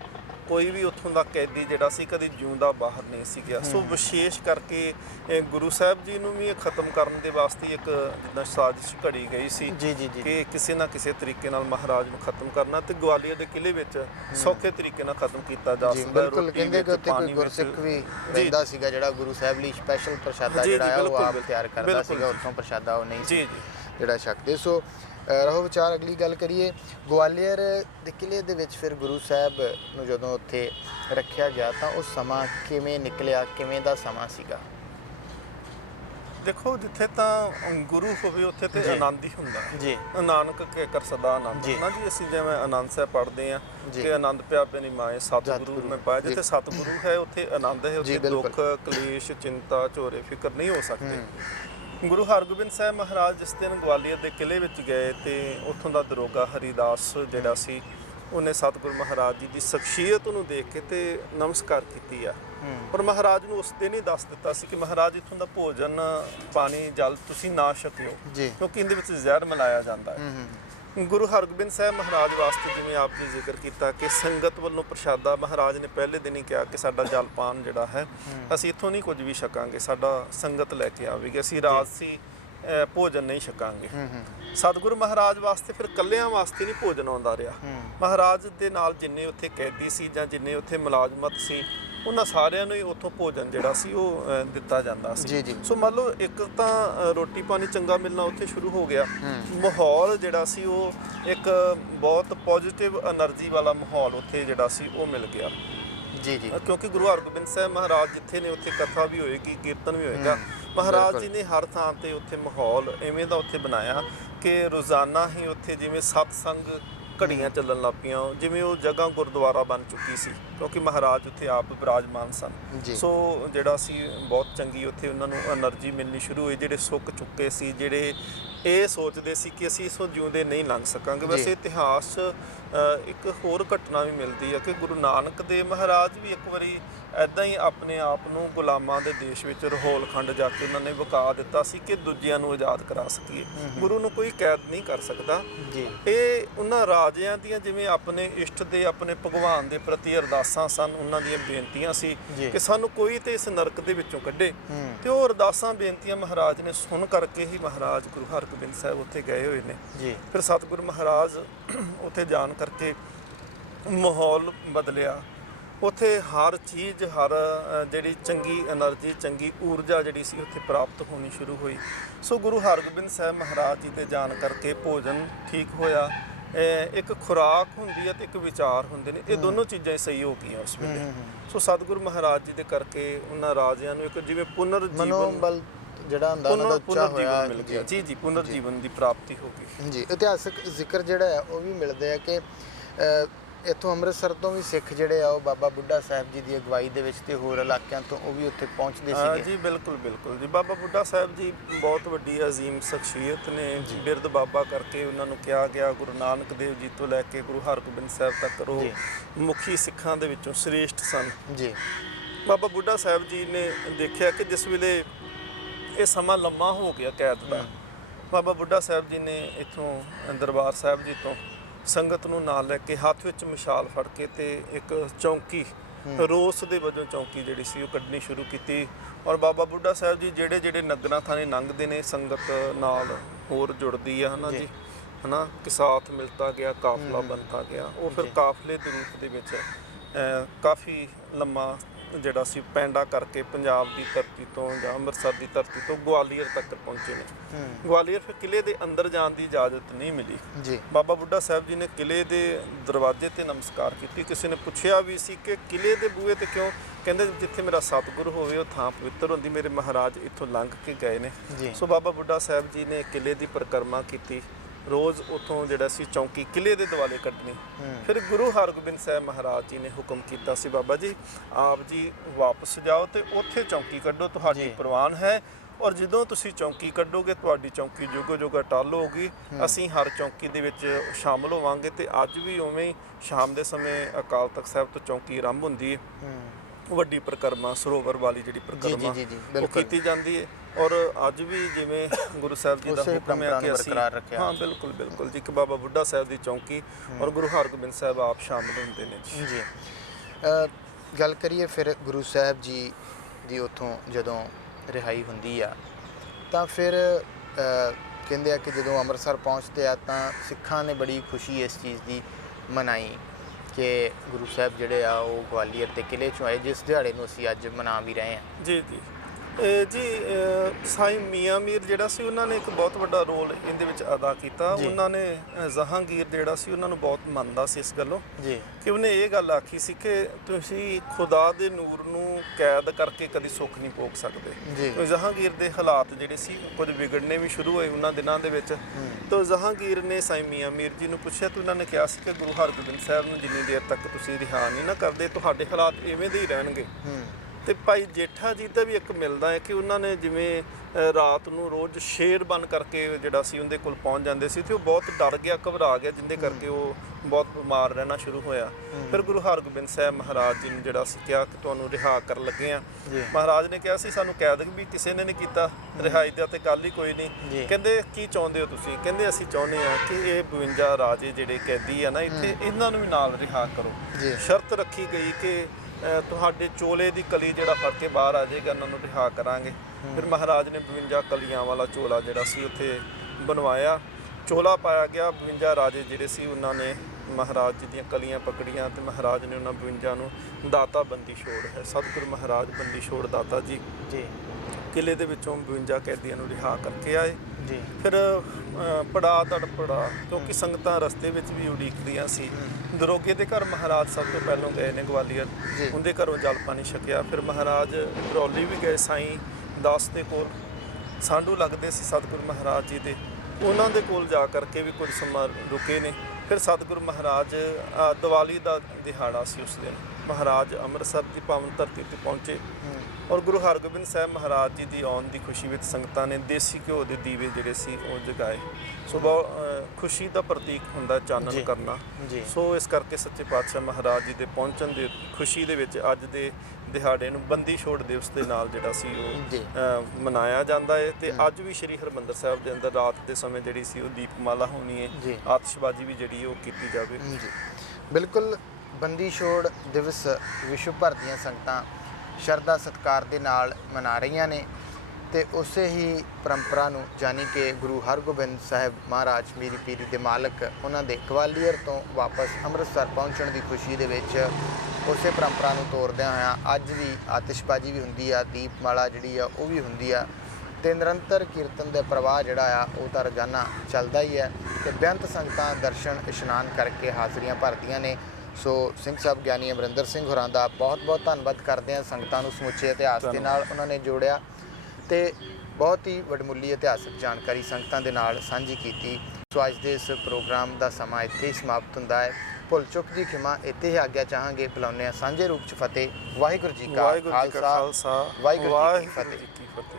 ਕੋਈ ਵੀ ਉੱਥੋਂ ਦਾ ਕੈਦੀ ਜਿਹੜਾ ਸੀ ਕਦੇ ਜਿਉਂਦਾ ਬਾਹਰ ਨਹੀਂ ਸੀ ਗਿਆ। ਸੋ ਵਿਸ਼ੇਸ਼ ਕਰਕੇ ਗੁਰੂ ਸਾਹਿਬ ਜੀ ਨੂੰ ਵੀ ਇਹ ਖਤਮ ਕਰਨ ਦੇ ਵਾਸਤੇ ਇੱਕ ਜਿੱਦਾਂ ਸਾਜ਼ਿਸ਼ ਘੜੀ ਗਈ ਸੀ ਜੀ ਜੀ ਜੀ ਕਿ ਕਿਸੇ ਨਾ ਕਿਸੇ ਤਰੀਕੇ ਨਾਲ ਮਹਾਰਾਜ ਨੂੰ ਖਤਮ ਕਰਨਾ ਤੇ ਗਵਾਲੀਅਰ ਦੇ ਕਿਲੇ ਵਿੱਚ ਸੌਖੇ ਤਰੀਕੇ ਨਾਲ ਖਤਮ ਕੀਤਾ ਜਾ ਜੀ ਸਕਦਾ। ਬਿਲਕੁਲ। ਕਹਿੰਦੇ ਕਿ ਉੱਥੇ ਕੋਈ ਗੁਰਸਿੱਖ ਵੀ ਰਹਿੰਦਾ ਸੀਗਾ ਜਿਹੜਾ ਗੁਰੂ ਸਾਹਿਬ ਲਈ ਸਪੈਸ਼ਲ ਪ੍ਰਸ਼ਾਦਾ ਜਿਹੜਾ ਹੈ ਉਹ ਆਪ ਤਿਆਰ ਕਰਦਾ ਸੀਗਾ, ਉੱਥੋਂ ਪ੍ਰਸ਼ਾਦਾ ਉਹ ਨਹੀਂ ਸੀ ਜਿਹੜਾ ਛਕਦੇ। ਸੋ ਰਹੋ ਵਿਚਾਰ, ਅਗਲੀ ਗੱਲ ਕਰੀਏ ਗਵਾਲੀਅਰ ਦੇ ਕਿਲੇ ਦੇ ਵਿੱਚ ਫਿਰ ਗੁਰੂ ਸਾਹਿਬ ਨੂੰ ਜਦੋਂ ਉੱਥੇ ਰੱਖਿਆ ਗਿਆ ਤਾਂ ਉਹ ਸਮਾਂ ਕਿਵੇਂ ਨਿਕਲਿਆ, ਕਿਵੇਂ ਦਾ ਸਮਾਂ ਸੀਗਾ? ਦੇਖੋ, ਜਿੱਥੇ ਤਾਂ ਗੁਰੂ ਹੋਵੇ ਉੱਥੇ ਤੇ ਆਨੰਦ ਹੀ ਹੁੰਦਾ ਜੀ। ਨਾਨਕ ਕੇ ਕਰ ਸਦਾ ਆਨੰਦ ਨਾ ਜੀ। ਅਸੀਂ ਜਿਵੇਂ ਆਨੰਦ ਸਾਹਿਬ ਪੜ੍ਹਦੇ ਆ ਕਿ ਆਨੰਦ ਪਿਆ ਬਿਨਿ ਮਾਏ ਸਤਿਗੁਰੂ ਮੈਂ ਪਾਇਆ। ਜਿੱਥੇ ਸਤਿਗੁਰੂ ਹੈ ਉੱਥੇ ਆਨੰਦ ਹੈ, ਉੱਥੇ ਦੁੱਖ, ਕਲੇਸ਼, ਚਿੰਤਾ, ਝੋਰੇ, ਫਿਕਰ ਨਹੀਂ ਹੋ ਸਕਦੇ। ਗੁਰੂ ਹਰਗੋਬਿੰਦ ਸਾਹਿਬ ਮਹਾਰਾਜ ਜਿਸ ਦਿਨ ਗਵਾਲੀਅਰ ਦੇ ਕਿਲੇ ਵਿੱਚ ਗਏ ਤੇ ਉੱਥੋਂ ਦਾ ਦਰੋਗਾ ਹਰੀਦਾਸ ਜਿਹੜਾ ਸੀ, ਉਹਨੇ ਸਤਿਗੁਰੂ ਮਹਾਰਾਜ ਜੀ ਦੀ ਸ਼ਖਸੀਅਤ ਨੂੰ ਦੇਖ ਕੇ ਤੇ ਨਮਸਕਾਰ ਕੀਤੀ ਆ। ਪਰ ਮਹਾਰਾਜ ਨੂੰ ਉਸ ਦਿਨ ਹੀ ਦੱਸ ਦਿੱਤਾ ਸੀ ਕਿ ਮਹਾਰਾਜ ਇੱਥੋਂ ਦਾ ਭੋਜਨ, ਪਾਣੀ, ਜਲ ਤੁਸੀਂ ਨਾ ਛਕਿਓ ਕਿਉਂਕਿ ਇਹਦੇ ਵਿੱਚ ਜ਼ਹਿਰ ਮਿਲਾਇਆ ਜਾਂਦਾ ਹੈ। ਗੁਰੂ ਹਰਗੋਬਿੰਦ ਸਾਹਿਬ ਮਹਾਰਾਜ ਵਾਸਤੇ ਜਿਵੇਂ ਆਪ ਨੇ ਜ਼ਿਕਰ ਕੀਤਾ ਕਿ ਸੰਗਤ ਵੱਲੋਂ ਪ੍ਰਸ਼ਾਦਾ, ਮਹਾਰਾਜ ਨੇ ਪਹਿਲੇ ਦਿਨ ਹੀ ਕਿਹਾ ਕਿ ਸਾਡਾ ਜਲਪਾਨ ਜਿਹੜਾ ਹੈ ਅਸੀਂ ਇੱਥੋਂ ਨਹੀਂ ਕੁਝ ਵੀ ਛਕਾਂਗੇ, ਸਾਡਾ ਸੰਗਤ ਲੈ ਕੇ ਆਵੇਗੀ, ਅਸੀਂ ਰਾਜਸੀ ਭੋਜਨ ਨਹੀਂ ਛਕਾਂਗੇ। ਸਤਿਗੁਰੂ ਮਹਾਰਾਜ ਵਾਸਤੇ ਫਿਰ ਕੱਲਿਆਂ ਵਾਸਤੇ ਨਹੀਂ ਭੋਜਨ ਆਉਂਦਾ ਰਿਹਾ। ਮਹਾਰਾਜ ਦੇ ਨਾਲ ਜਿੰਨੇ ਉੱਥੇ ਕੈਦੀ ਸੀ ਜਾਂ ਜਿੰਨੇ ਉੱਥੇ ਮੁਲਾਜ਼ਮਤ ਸੀ, ਉਹਨਾਂ ਸਾਰਿਆਂ ਨੂੰ ਹੀ ਉੱਥੋਂ ਭੋਜਨ ਜਿਹੜਾ ਸੀ ਉਹ ਦਿੱਤਾ ਜਾਂਦਾ ਸੀ। ਸੋ ਮੰਨ ਲਓ ਇੱਕ ਤਾਂ ਰੋਟੀ ਪਾਣੀ ਚੰਗਾ ਮਿਲਣਾ ਉੱਥੇ ਸ਼ੁਰੂ ਹੋ ਗਿਆ। ਮਾਹੌਲ ਜਿਹੜਾ ਸੀ ਉਹ ਇੱਕ ਬਹੁਤ ਪੋਜ਼ਿਟਿਵ એનર્ਜੀ ਵਾਲਾ ਮਾਹੌਲ ਉੱਥੇ ਜਿਹੜਾ ਸੀ ਉਹ ਮਿਲ ਗਿਆ। ਜੀ ਜੀ। ਕਿਉਂਕਿ ਗੁਰੂ ਹਰਗੋਬਿੰਦ ਸਾਹਿਬ ਮਹਾਰਾਜ ਜਿੱਥੇ ਨੇ ਉੱਥੇ ਕਥਾ ਵੀ ਹੋਏਗੀ, ਕੀਰਤਨ ਵੀ ਹੋਏਗਾ। ਮਹਾਰਾਜ ਜੀ ਨੇ ਹਰ ਥਾਂ ਤੇ ਉੱਥੇ ਮਾਹੌਲ ਐਵੇਂ ਦਾ ਉੱਥੇ ਬਣਾਇਆ ਕਿ ਰੋਜ਼ਾਨਾ ਹੀ ਉੱਥੇ ਜਿਵੇਂ ਸਤਸੰਗ ਘੜੀਆਂ ਚੱਲਣ ਲੱਗ ਪਈਆਂ, ਜਿਵੇਂ ਉਹ ਜਗ੍ਹਾ ਗੁਰਦੁਆਰਾ ਬਣ ਚੁੱਕੀ ਸੀ ਕਿਉਂਕਿ ਮਹਾਰਾਜ ਉੱਥੇ ਆਪ ਵਿਰਾਜਮਾਨ ਸਨ। ਸੋ ਜਿਹੜਾ ਸੀ ਬਹੁਤ ਚੰਗੀ ਉੱਥੇ ਉਹਨਾਂ ਨੂੰ એનર્ਜੀ ਮਿਲਣੀ ਸ਼ੁਰੂ ਹੋਈ। ਜਿਹੜੇ ਸੁੱਕ ਚੁੱਕੇ ਸੀ, ਜਿਹੜੇ ਇਹ ਸੋਚਦੇ ਸੀ ਕਿ ਅਸੀਂ ਇਸੋਂ ਜਿਉਂਦੇ ਨਹੀਂ ਲੰਘ ਸਕਾਂਗੇ। ਵੈਸੇ ਇਤਿਹਾਸ ਇੱਕ ਹੋਰ ਘਟਨਾ ਵੀ ਮਿਲਦੀ ਹੈ ਕਿ ਗੁਰੂ ਨਾਨਕ ਦੇਵ ਮਹਾਰਾਜ ਵੀ ਇੱਕ ਵਾਰੀ ਇੱਦਾਂ ਹੀ ਆਪਣੇ ਆਪ ਨੂੰ ਗੁਲਾਮਾਂ ਦੇ ਦੇਸ਼ ਵਿੱਚ ਲਾਹੌਰ ਖੰਡ ਜਾ ਕੇ ਉਹਨਾਂ ਨੇ ਵਿਕਾ ਦਿੱਤਾ ਸੀ ਕਿ ਦੂਜਿਆਂ ਨੂੰ ਆਜ਼ਾਦ ਕਰਾ ਸਕੀਏ। ਗੁਰੂ ਨੂੰ ਕੋਈ ਕੈਦ ਨਹੀਂ ਕਰ ਸਕਦਾ। ਇਹ ਉਹਨਾਂ ਰਾਜਿਆਂ ਦੀਆਂ ਜਿਵੇਂ ਆਪਣੇ ਇਸ਼ਟ ਦੇ, ਆਪਣੇ ਭਗਵਾਨ ਦੇ ਪ੍ਰਤੀ ਅਰਦਾਸਾਂ ਸਨ, ਉਹਨਾਂ ਦੀਆਂ ਬੇਨਤੀਆਂ ਸੀ ਕਿ ਸਾਨੂੰ ਕੋਈ ਤੇ ਇਸ ਨਰਕ ਦੇ ਵਿੱਚੋਂ ਕੱਢੇ। ਤੇ ਉਹ ਅਰਦਾਸਾਂ ਬੇਨਤੀਆਂ ਮਹਾਰਾਜ ਨੇ ਸੁਣ ਕਰਕੇ ਹੀ ਮਹਾਰਾਜ ਗੁਰੂ ਹਰਗੋਬਿੰਦ ਸਾਹਿਬ ਉੱਥੇ ਗਏ ਹੋਏ ਨੇ। ਫਿਰ ਸਤਿਗੁਰੂ ਮਹਾਰਾਜ ਉੱਥੇ ਜਾਣ ਕਰਕੇ ਮਾਹੌਲ ਬਦਲਿਆ। ਉੱਥੇ ਹਰ ਚੀਜ਼, ਹਰ ਜਿਹੜੀ ਚੰਗੀ એનર્ਜੀ, ਚੰਗੀ ਊਰਜਾ ਜਿਹੜੀ ਸੀ ਉੱਥੇ ਪ੍ਰਾਪਤ ਹੋਣੀ ਸ਼ੁਰੂ ਹੋਈ। ਸੋ ਗੁਰੂ ਹਰਗੋਬਿੰਦ ਸਾਹਿਬ ਮਹਾਰਾਜ ਜੀ ਦੇ ਜਾਣ ਕਰਕੇ ਭੋਜਨ ਠੀਕ ਹੋਇਆ। ਇੱਕ ਖੁਰਾਕ ਹੁੰਦੀ ਹੈ ਤੇ ਇੱਕ ਵਿਚਾਰ ਹੁੰਦੇ ਨੇ, ਇਹ ਦੋਨੋਂ ਚੀਜ਼ਾਂ ਸਹੀ ਹੋ ਗਈਆਂ ਉਸ ਵੇਲੇ। ਸੋ ਸਤਿਗੁਰੂ ਮਹਾਰਾਜ ਜੀ ਦੇ ਕਰਕੇ ਉਹਨਾਂ ਰਾਜਿਆਂ ਨੂੰ ਇੱਕ ਜਿਵੇਂ ਪੁਨਰ ਜੀਵਨ ਜਿਹੜਾ ਹੁੰਦਾ ਉਹਨਾਂ ਦਾ ਉੱਚਾ ਹੋਇਆ ਮਿਲ ਗਿਆ। ਜੀ ਜੀ, ਪੁਨਰ ਜੀਵਨ ਦੀ ਪ੍ਰਾਪਤੀ ਹੋ ਗਈ। ਜੀ, ਇਤਿਹਾਸਕ ਜ਼ਿਕਰ ਜਿਹੜਾ ਹੈ ਉਹ ਵੀ ਮਿਲਦੇ ਆ ਕਿ ਇੱਥੋਂ ਅੰਮ੍ਰਿਤਸਰ ਤੋਂ ਵੀ ਸਿੱਖ ਜਿਹੜੇ ਆ ਉਹ ਬਾਬਾ ਬੁੱਢਾ ਸਾਹਿਬ ਜੀ ਦੀ ਅਗਵਾਈ ਦੇ ਵਿੱਚ ਤੇ ਹੋਰ ਇਲਾਕਿਆਂ ਤੋਂ ਉਹ ਵੀ ਉੱਥੇ ਪਹੁੰਚਦੇ ਸੀਗੇ। ਜੀ ਬਿਲਕੁਲ ਬਿਲਕੁਲ ਜੀ। ਬਾਬਾ ਬੁੱਢਾ ਸਾਹਿਬ ਜੀ ਬਹੁਤ ਵੱਡੀ ਅਜ਼ੀਮ ਸ਼ਖਸੀਅਤ ਨੇ। ਬਿਰਧ ਬਾਬਾ ਕਰਕੇ ਉਹਨਾਂ ਨੂੰ ਕਿਹਾ ਗਿਆ। ਗੁਰੂ ਨਾਨਕ ਦੇਵ ਜੀ ਤੋਂ ਲੈ ਕੇ ਗੁਰੂ ਹਰਗੋਬਿੰਦ ਸਾਹਿਬ ਤੱਕ ਉਹ ਮੁਖੀ ਸਿੱਖਾਂ ਦੇ ਵਿੱਚੋਂ ਸ੍ਰੇਸ਼ਟ ਸਨ। ਜੀ। ਬਾਬਾ ਬੁੱਢਾ ਸਾਹਿਬ ਜੀ ਨੇ ਦੇਖਿਆ ਕਿ ਜਿਸ ਵੇਲੇ ਇਹ ਸਮਾਂ ਲੰਮਾ ਹੋ ਗਿਆ ਕੈਦ ਦਾ, ਬਾਬਾ ਬੁੱਢਾ ਸਾਹਿਬ ਜੀ ਨੇ ਇੱਥੋਂ ਦਰਬਾਰ ਸਾਹਿਬ ਜੀ ਤੋਂ ਸੰਗਤ ਨੂੰ ਨਾਲ ਲੈ ਕੇ ਹੱਥ ਵਿੱਚ ਮਸ਼ਾਲ ਫੜ ਕੇ ਤੇ ਇੱਕ ਚੌਂਕੀ, ਰੋਸ ਦੇ ਵਜੋਂ ਚੌਂਕੀ ਜਿਹੜੀ ਸੀ ਉਹ ਕੱਢਣੀ ਸ਼ੁਰੂ ਕੀਤੀ। ਔਰ ਬਾਬਾ ਬੁੱਢਾ ਸਾਹਿਬ ਜੀ ਜਿਹੜੇ ਜਿਹੜੇ ਨਗਰਾਂ ਥਾਣੇ ਲੰਘਦੇ ਨੇ, ਸੰਗਤ ਨਾਲ ਹੋਰ ਜੁੜਦੀ ਆ ਹੈ ਜੀ, ਹੈ ਨਾ, ਕਿ ਸਾਥ ਮਿਲਦਾ ਗਿਆ, ਕਾਫਲਾ ਬਣਦਾ ਗਿਆ। ਉਹ ਫਿਰ ਕਾਫਲੇ ਦੇ ਰੂਪ ਦੇ ਵਿੱਚ ਕਾਫੀ ਲੰਮਾ ਜਿਹੜਾ ਸੀ ਪੈਂਡਾ ਕਰਕੇ ਪੰਜਾਬ ਦੀ ਧਰਤੀ ਤੋਂ ਜਾਂ ਅੰਮ੍ਰਿਤਸਰ ਦੀ ਧਰਤੀ ਤੋਂ ਗਵਾਲੀਅਰ ਤੱਕ ਪਹੁੰਚੇ ਨੇ। ਗਵਾਲੀਅਰ ਫਿਰ ਕਿਲੇ ਦੇ ਅੰਦਰ ਜਾਣ ਦੀ ਇਜਾਜ਼ਤ ਨਹੀਂ ਮਿਲੀ ਜੀ। ਬਾਬਾ ਬੁੱਢਾ ਸਾਹਿਬ ਜੀ ਨੇ ਕਿਲੇ ਦੇ ਦਰਵਾਜ਼ੇ ਤੇ ਨਮਸਕਾਰ ਕੀਤੀ। ਕਿਸੇ ਨੇ ਪੁੱਛਿਆ ਵੀ ਸੀ ਕਿ ਕਿਲੇ ਦੇ ਬੂਹੇ ਤੇ ਕਿਉਂ? ਕਹਿੰਦੇ ਜਿੱਥੇ ਮੇਰਾ ਸਤਿਗੁਰੂ ਹੋਵੇ ਉਹ ਥਾਂ ਪਵਿੱਤਰ ਹੁੰਦੀ, ਮੇਰੇ ਮਹਾਰਾਜ ਇੱਥੋਂ ਲੰਘ ਕੇ ਗਏ ਨੇ। ਸੋ ਬਾਬਾ ਬੁੱਢਾ ਸਾਹਿਬ ਜੀ ਨੇ ਕਿਲੇ ਦੀ ਪਰਿਕਰਮਾ ਕੀਤੀ, ਰੋਜ਼ ਉੱਥੋਂ ਜਿਹੜਾ ਸੀ ਚੌਂਕੀ ਕਿਲੇ ਦੇ ਦੁਆਲੇ ਕੱਢਣੀ। ਫਿਰ ਗੁਰੂ ਹਰਗੋਬਿੰਦ ਸਾਹਿਬ ਮਹਾਰਾਜ ਜੀ ਨੇ ਹੁਕਮ ਕੀਤਾ ਸੀ, ਬਾਬਾ ਜੀ ਆਪ ਜੀ ਵਾਪਸ ਜਾਓ ਤੇ ਉੱਥੇ ਚੌਂਕੀ ਕੱਢੋ, ਤੁਹਾਡੀ ਪ੍ਰਵਾਨ ਹੈ। ਔਰ ਜਦੋਂ ਤੁਸੀਂ ਚੌਂਕੀ ਕੱਢੋਗੇ ਤੁਹਾਡੀ ਚੌਂਕੀ ਜੁਗੋ ਜੁਗਾ ਟੱਲ ਹੋਊਗੀ, ਅਸੀਂ ਹਰ ਚੌਂਕੀ ਦੇ ਵਿੱਚ ਸ਼ਾਮਲ ਹੋਵਾਂਗੇ। ਤੇ ਅੱਜ ਵੀ ਉਵੇਂ ਹੀ ਸ਼ਾਮ ਦੇ ਸਮੇਂ ਅਕਾਲ ਤਖਤ ਸਾਹਿਬ ਤੋਂ ਚੌਂਕੀ ਆਰੰਭ ਹੁੰਦੀ ਹੈ। ਵੱਡੀ ਪਰਿਕਰਮਾ ਸਰੋਵਰ ਵਾਲੀ ਜਿਹੜੀ ਪਰਿਕਰਮਾ ਉਹ ਕੀਤੀ ਜਾਂਦੀ ਹੈ। ਔਰ ਅੱਜ ਵੀ ਜਿਵੇਂ ਗੁਰੂ ਸਾਹਿਬ ਜੀ ਦਾ ਹੁਕਮ ਹੈ ਕਿ ਅਸੀਂ ਹਾਂ ਬਿਲਕੁਲ ਬਿਲਕੁਲ ਜੀ ਕਿ ਬਾਬਾ ਬੁੱਢਾ ਸਾਹਿਬ ਦੀ ਚੌਂਕੀ ਔਰ ਗੁਰੂ ਹਰਗੋਬਿੰਦ ਸਾਹਿਬ ਆਪ ਸ਼ਾਮਲ ਹੁੰਦੇ ਨੇ ਜੀ। ਗੱਲ ਕਰੀਏ ਫਿਰ ਗੁਰੂ ਸਾਹਿਬ ਜੀ ਦੀ ਉੱਥੋਂ ਜਦੋਂ ਰਿਹਾਈ ਹੁੰਦੀ ਆ ਤਾਂ ਫਿਰ ਕਹਿੰਦੇ ਆ ਕਿ ਜਦੋਂ ਅੰਮ੍ਰਿਤਸਰ ਪਹੁੰਚਦੇ ਆ ਤਾਂ ਸਿੱਖਾਂ ਨੇ ਬੜੀ ਖੁਸ਼ੀ ਇਸ ਚੀਜ਼ ਦੀ ਮਨਾਈ ਕਿ ਗੁਰੂ ਸਾਹਿਬ ਜਿਹੜੇ ਆ ਉਹ ਗਵਾਲੀਅਰ ਦੇ ਕਿਲੇ 'ਚੋਂ ਆਏ, ਜਿਸ ਦਿਹਾੜੇ ਨੂੰ ਅਸੀਂ ਅੱਜ ਮਨਾ ਵੀ ਰਹੇ ਹਾਂ। ਜੀ ਜੀ ਸਾਈਂ ਮੀਆਂ ਮੀਰ ਜਿਹੜਾ ਸੀ ਉਹਨਾਂ ਨੇ ਇੱਕ ਬਹੁਤ ਵੱਡਾ ਰੋਲ ਇਹਦੇ ਵਿੱਚ ਅਦਾ ਕੀਤਾ। ਉਹਨਾਂ ਨੇ ਜਹਾਂਗੀਰ ਜਿਹੜਾ ਸੀ ਉਹਨਾਂ ਨੂੰ ਬਹੁਤ ਮੰਨਦਾ ਸੀ ਇਸ ਗੱਲੋਂ ਜੀ ਕਿ ਉਹਨੇ ਇਹ ਗੱਲ ਆਖੀ ਸੀ ਕਿ ਤੁਸੀਂ ਖੁਦਾ ਦੇ ਨੂਰ ਨੂੰ ਕੈਦ ਕਰਕੇ ਕਦੀ ਸੁੱਖ ਨਹੀਂ ਭੋਗ ਸਕਦੇ। ਤੇ ਜਹਾਂਗੀਰ ਦੇ ਹਾਲਾਤ ਜਿਹੜੇ ਸੀ ਕੁਝ ਵਿਗੜਨੇ ਵੀ ਸ਼ੁਰੂ ਹੋਏ ਉਹਨਾਂ ਦਿਨਾਂ ਦੇ ਵਿੱਚ। ਤਾਂ ਜਹਾਂਗੀਰ ਨੇ ਸਾਈਂ ਮੀਆਂ ਮੀਰ ਜੀ ਨੂੰ ਪੁੱਛਿਆ ਤੇ ਉਹਨਾਂ ਨੇ ਕਿਹਾ ਸੀ ਕਿ ਗੁਰੂ ਹਰਗੋਬਿੰਦ ਸਾਹਿਬ ਨੂੰ ਜਿੰਨੀ ਦੇਰ ਤੱਕ ਤੁਸੀਂ ਰਿਹਾ ਨਹੀਂ ਨਾ ਕਰਦੇ ਤੁਹਾਡੇ ਹਾਲਾਤ ਇਵੇਂ ਦੇ ਹੀ ਰਹਿਣਗੇ। ਤੇ ਭਾਈ ਜੇਠਾ ਜੀ ਦਾ ਵੀ ਇੱਕ ਮਿਲਦਾ ਹੈ ਕਿ ਉਹਨਾਂ ਨੇ ਜਿਵੇਂ ਰਾਤ ਨੂੰ ਰੋਜ਼ ਸ਼ੇਰ ਬਣ ਕਰਕੇ ਜਿਹੜਾ ਸੀ ਉਹਦੇ ਕੋਲ ਪਹੁੰਚ ਜਾਂਦੇ ਸੀ ਤੇ ਉਹ ਬਹੁਤ ਡਰ ਗਿਆ, ਘਬਰਾ ਗਿਆ, ਜਿੰਦੇ ਕਰਕੇ ਉਹ ਬਹੁਤ ਬਿਮਾਰ ਰਹਿਣਾ ਸ਼ੁਰੂ ਹੋਇਆ। ਫਿਰ ਗੁਰੂ ਹਰਗੋਬਿੰਦ ਸਾਹਿਬ ਮਹਾਰਾਜ ਜੀ ਨੂੰ ਜਿਹੜਾ ਸੀ ਕਿਹਾ ਕਿ ਤੁਹਾਨੂੰ ਰਿਹਾ ਕਰਨ ਲੱਗੇ ਆ। ਮਹਾਰਾਜ ਨੇ ਕਿਹਾ ਸੀ ਸਾਨੂੰ ਕੈਦ ਵੀ ਕਿਸੇ ਨੇ ਨਹੀਂ ਕੀਤਾ, ਰਿਹਾਈ ਦਾ ਤੇ ਗੱਲ ਹੀ ਕੋਈ ਨਹੀਂ। ਕਹਿੰਦੇ ਕੀ ਚਾਹੁੰਦੇ ਹੋ ਤੁਸੀਂ? ਕਹਿੰਦੇ ਅਸੀਂ ਚਾਹੁੰਦੇ ਆ ਕਿ ਇਹ 52 ਰਾਜੇ ਜਿਹੜੇ ਕੈਦੀ ਆ ਨਾ ਇੱਥੇ, ਇਹਨਾਂ ਨੂੰ ਵੀ ਨਾਲ ਰਿਹਾ ਕਰੋ। ਸ਼ਰਤ ਰੱਖੀ ਗਈ ਕਿ ਤੁਹਾਡੇ ਚੋਲੇ ਦੀ ਕਲੀ ਜਿਹੜਾ ਫੜ ਕੇ ਬਾਹਰ ਆ ਜਾਏਗਾ, ਉਹਨਾਂ ਨੂੰ ਰਿਹਾ ਕਰਾਂਗੇ। ਫਿਰ ਮਹਾਰਾਜ ਨੇ 52 ਕਲੀਆਂ ਵਾਲਾ ਚੋਲਾ ਜਿਹੜਾ ਸੀ ਉੱਥੇ ਬਣਵਾਇਆ, ਚੋਲਾ ਪਾਇਆ ਗਿਆ। 52 ਰਾਜੇ ਜਿਹੜੇ ਸੀ ਉਹਨਾਂ ਨੇ ਮਹਾਰਾਜ ਜੀ ਦੀਆਂ ਕਲੀਆਂ ਪਕੜੀਆਂ ਤੇ ਮਹਾਰਾਜ ਨੇ ਉਹਨਾਂ 52 ਨੂੰ ਦਾਤਾ ਬੰਦੀ ਛੋੜ ਹੈ ਸਤਿਗੁਰੂ ਮਹਾਰਾਜ ਬੰਦੀ ਛੋੜ ਦਾਤਾ ਜੀ ਕਿਲੇ ਦੇ ਵਿੱਚੋਂ 52 ਕੈਦੀਆਂ ਨੂੰ ਰਿਹਾ ਕਰਕੇ ਆਏ। ਫਿਰ ਪੜਾ ਤੜਪੜਾ ਕਿਉਂਕਿ ਸੰਗਤਾਂ ਰਸਤੇ ਵਿੱਚ ਵੀ ਉਡੀਕਦੀਆਂ ਸੀ। ਦਰੋਗੇ ਦੇ ਘਰ ਮਹਾਰਾਜ ਸਭ ਤੋਂ ਪਹਿਲਾਂ ਗਏ ਨੇ ਗਵਾਲੀਅਰ, ਉਹਦੇ ਘਰੋਂ ਜਲ ਪਾਣੀ ਛਕਿਆ। ਫਿਰ ਮਹਾਰਾਜ ਬਰੌਲੀ ਵੀ ਗਏ, ਸਾਈਂ ਦਾਸ ਦੇ ਕੋਲ ਸਾਂਢੂ ਲੱਗਦੇ ਸੀ ਸਤਿਗੁਰੂ ਮਹਾਰਾਜ ਜੀ ਦੇ, ਉਹਨਾਂ ਦੇ ਕੋਲ ਜਾ ਕਰਕੇ ਵੀ ਕੁਝ ਸਮਾਂ ਰੁਕੇ ਨੇ। ਫਿਰ ਸਤਿਗੁਰੂ ਮਹਾਰਾਜ ਦੀਵਾਲੀ ਦਾ ਦਿਹਾੜਾ ਸੀ ਉਸ ਦਿਨ ਮਹਾਰਾਜ ਅੰਮ੍ਰਿਤਸਰ ਦੀ ਪਾਵਨ ਧਰਤੀ 'ਤੇ ਪਹੁੰਚੇ ਔਰ ਗੁਰੂ ਹਰਗੋਬਿੰਦ ਸਾਹਿਬ ਮਹਾਰਾਜ ਜੀ ਦੀ ਆਉਣ ਦੀ ਖੁਸ਼ੀ ਵਿੱਚ ਸੰਗਤਾਂ ਨੇ ਦੇਸੀ ਘਿਓ ਦੇ ਦੀਵੇ ਜਿਹੜੇ ਸੀ ਉਹ ਜਗਾਏ। ਸੋ ਬਹੁਤ ਖੁਸ਼ੀ ਦਾ ਪ੍ਰਤੀਕ ਹੁੰਦਾ ਚਾਨਣ ਕਰਨਾ। ਸੋ ਇਸ ਕਰਕੇ ਸੱਚੇ ਪਾਤਸ਼ਾਹ ਮਹਾਰਾਜ ਜੀ ਦੇ ਪਹੁੰਚਣ ਦੀ ਖੁਸ਼ੀ ਦੇ ਵਿੱਚ ਅੱਜ ਦੇ ਦਿਹਾੜੇ ਨੂੰ ਬੰਦੀ ਛੋੜ ਦਿਵਸ ਦੇ ਨਾਲ ਜਿਹੜਾ ਸੀ ਉਹ ਮਨਾਇਆ ਜਾਂਦਾ ਹੈ। ਤੇ ਅੱਜ ਵੀ ਸ਼੍ਰੀ ਹਰਿਮੰਦਰ ਸਾਹਿਬ ਦੇ ਅੰਦਰ ਰਾਤ ਦੇ ਸਮੇਂ ਜਿਹੜੀ ਸੀ ਉਹ ਦੀਪਮਾਲਾ ਹੋਣੀ ਹੈ, ਆਤਿਸ਼ਬਾਜ਼ੀ ਵੀ ਜਿਹੜੀ ਉਹ ਕੀਤੀ ਜਾਵੇ। ਬਿਲਕੁਲ, ਬੰਦੀ ਛੋੜ ਦਿਵਸ ਵਿਸ਼ਵ ਭਰ ਦੀਆਂ ਸੰਗਤਾਂ ਸ਼ਰਧਾ ਸਤਿਕਾਰ ਦੇ ਨਾਲ ਮਨਾ ਰਹੀਆਂ ਨੇ ਤੇ ਉਸੇ ਹੀ ਪਰੰਪਰਾ ਨੂੰ ਜਾਨੀ ਕਿ ਗੁਰੂ ਹਰਗੋਬਿੰਦ ਸਾਹਿਬ ਮਹਾਰਾਜ ਮੀਰੀ ਪੀਰੀ ਦੇ ਮਾਲਕ ਉਹਨਾਂ ਦੇ ਗਵਾਲੀਅਰ ਤੋਂ ਵਾਪਸ ਅੰਮ੍ਰਿਤਸਰ ਪਹੁੰਚਣ ਦੀ ਖੁਸ਼ੀ ਦੇ ਵਿੱਚ ਉਸੇ ਪਰੰਪਰਾ ਨੂੰ ਤੋਰਦਿਆਂ ਹੋਇਆਂ ਅੱਜ ਵੀ ਆਤਿਸ਼ਬਾਜ਼ੀ ਵੀ ਹੁੰਦੀ ਆ, ਦੀਪਮਾਲਾ ਜਿਹੜੀ ਆ ਉਹ ਵੀ ਹੁੰਦੀ ਆ ਤੇ ਨਿਰੰਤਰ ਕੀਰਤਨ ਦੇ ਪ੍ਰਵਾਹ ਜਿਹੜਾ ਆ ਉਹ ਤਾਂ ਰੋਜ਼ਾਨਾ ਚੱਲਦਾ ਹੀ ਹੈ ਤੇ ਬੇਅੰਤ ਸੰਗਤਾਂ ਦਰਸ਼ਨ ਇਸ਼ਨਾਨ ਕਰਕੇ ਹਾਜ਼ਰੀਆਂ ਭਰਦੀਆਂ ਨੇ। ਸੋ ਸਿੰਘ ਸਾਹਿਬ ਗਿਆਨੀ ਅਮਰਿੰਦਰ ਸਿੰਘ ਹੋਰਾਂ ਦਾ ਬਹੁਤ ਬਹੁਤ ਧੰਨਵਾਦ ਕਰਦੇ ਹਾਂ। ਸੰਗਤਾਂ ਨੂੰ ਸਮੁੱਚੇ ਇਤਿਹਾਸ ਦੇ ਨਾਲ ਉਹਨਾਂ ਨੇ ਜੋੜਿਆ ਤੇ ਬਹੁਤ ਹੀ ਵਡਮੁੱਲੀ ਇਤਿਹਾਸਕ ਜਾਣਕਾਰੀ ਸੰਗਤਾਂ ਦੇ ਨਾਲ ਸਾਂਝੀ ਕੀਤੀ। ਸੋ ਅੱਜ ਦੇ ਇਸ ਪ੍ਰੋਗਰਾਮ ਦਾ ਸਮਾਂ ਇੱਥੇ ਹੀ ਸਮਾਪਤ ਹੁੰਦਾ ਹੈ। ਭੁੱਲ ਚੁੱਕ ਦੀ ਖਿਮਾ ਇੱਥੇ ਹੀ ਆਗਿਆ ਚਾਹਾਂਗੇ। ਬੁਲਾਉਂਦੇ ਹਾਂ ਸਾਂਝੇ ਰੂਪ 'ਚ ਫਤਿਹ। ਵਾਹਿਗੁਰੂ ਜੀ ਕਾ ਖਾਲਸਾ, ਵਾਹਿਗੁਰੂ ਜੀ ਕੀ ਫਤਿਹ।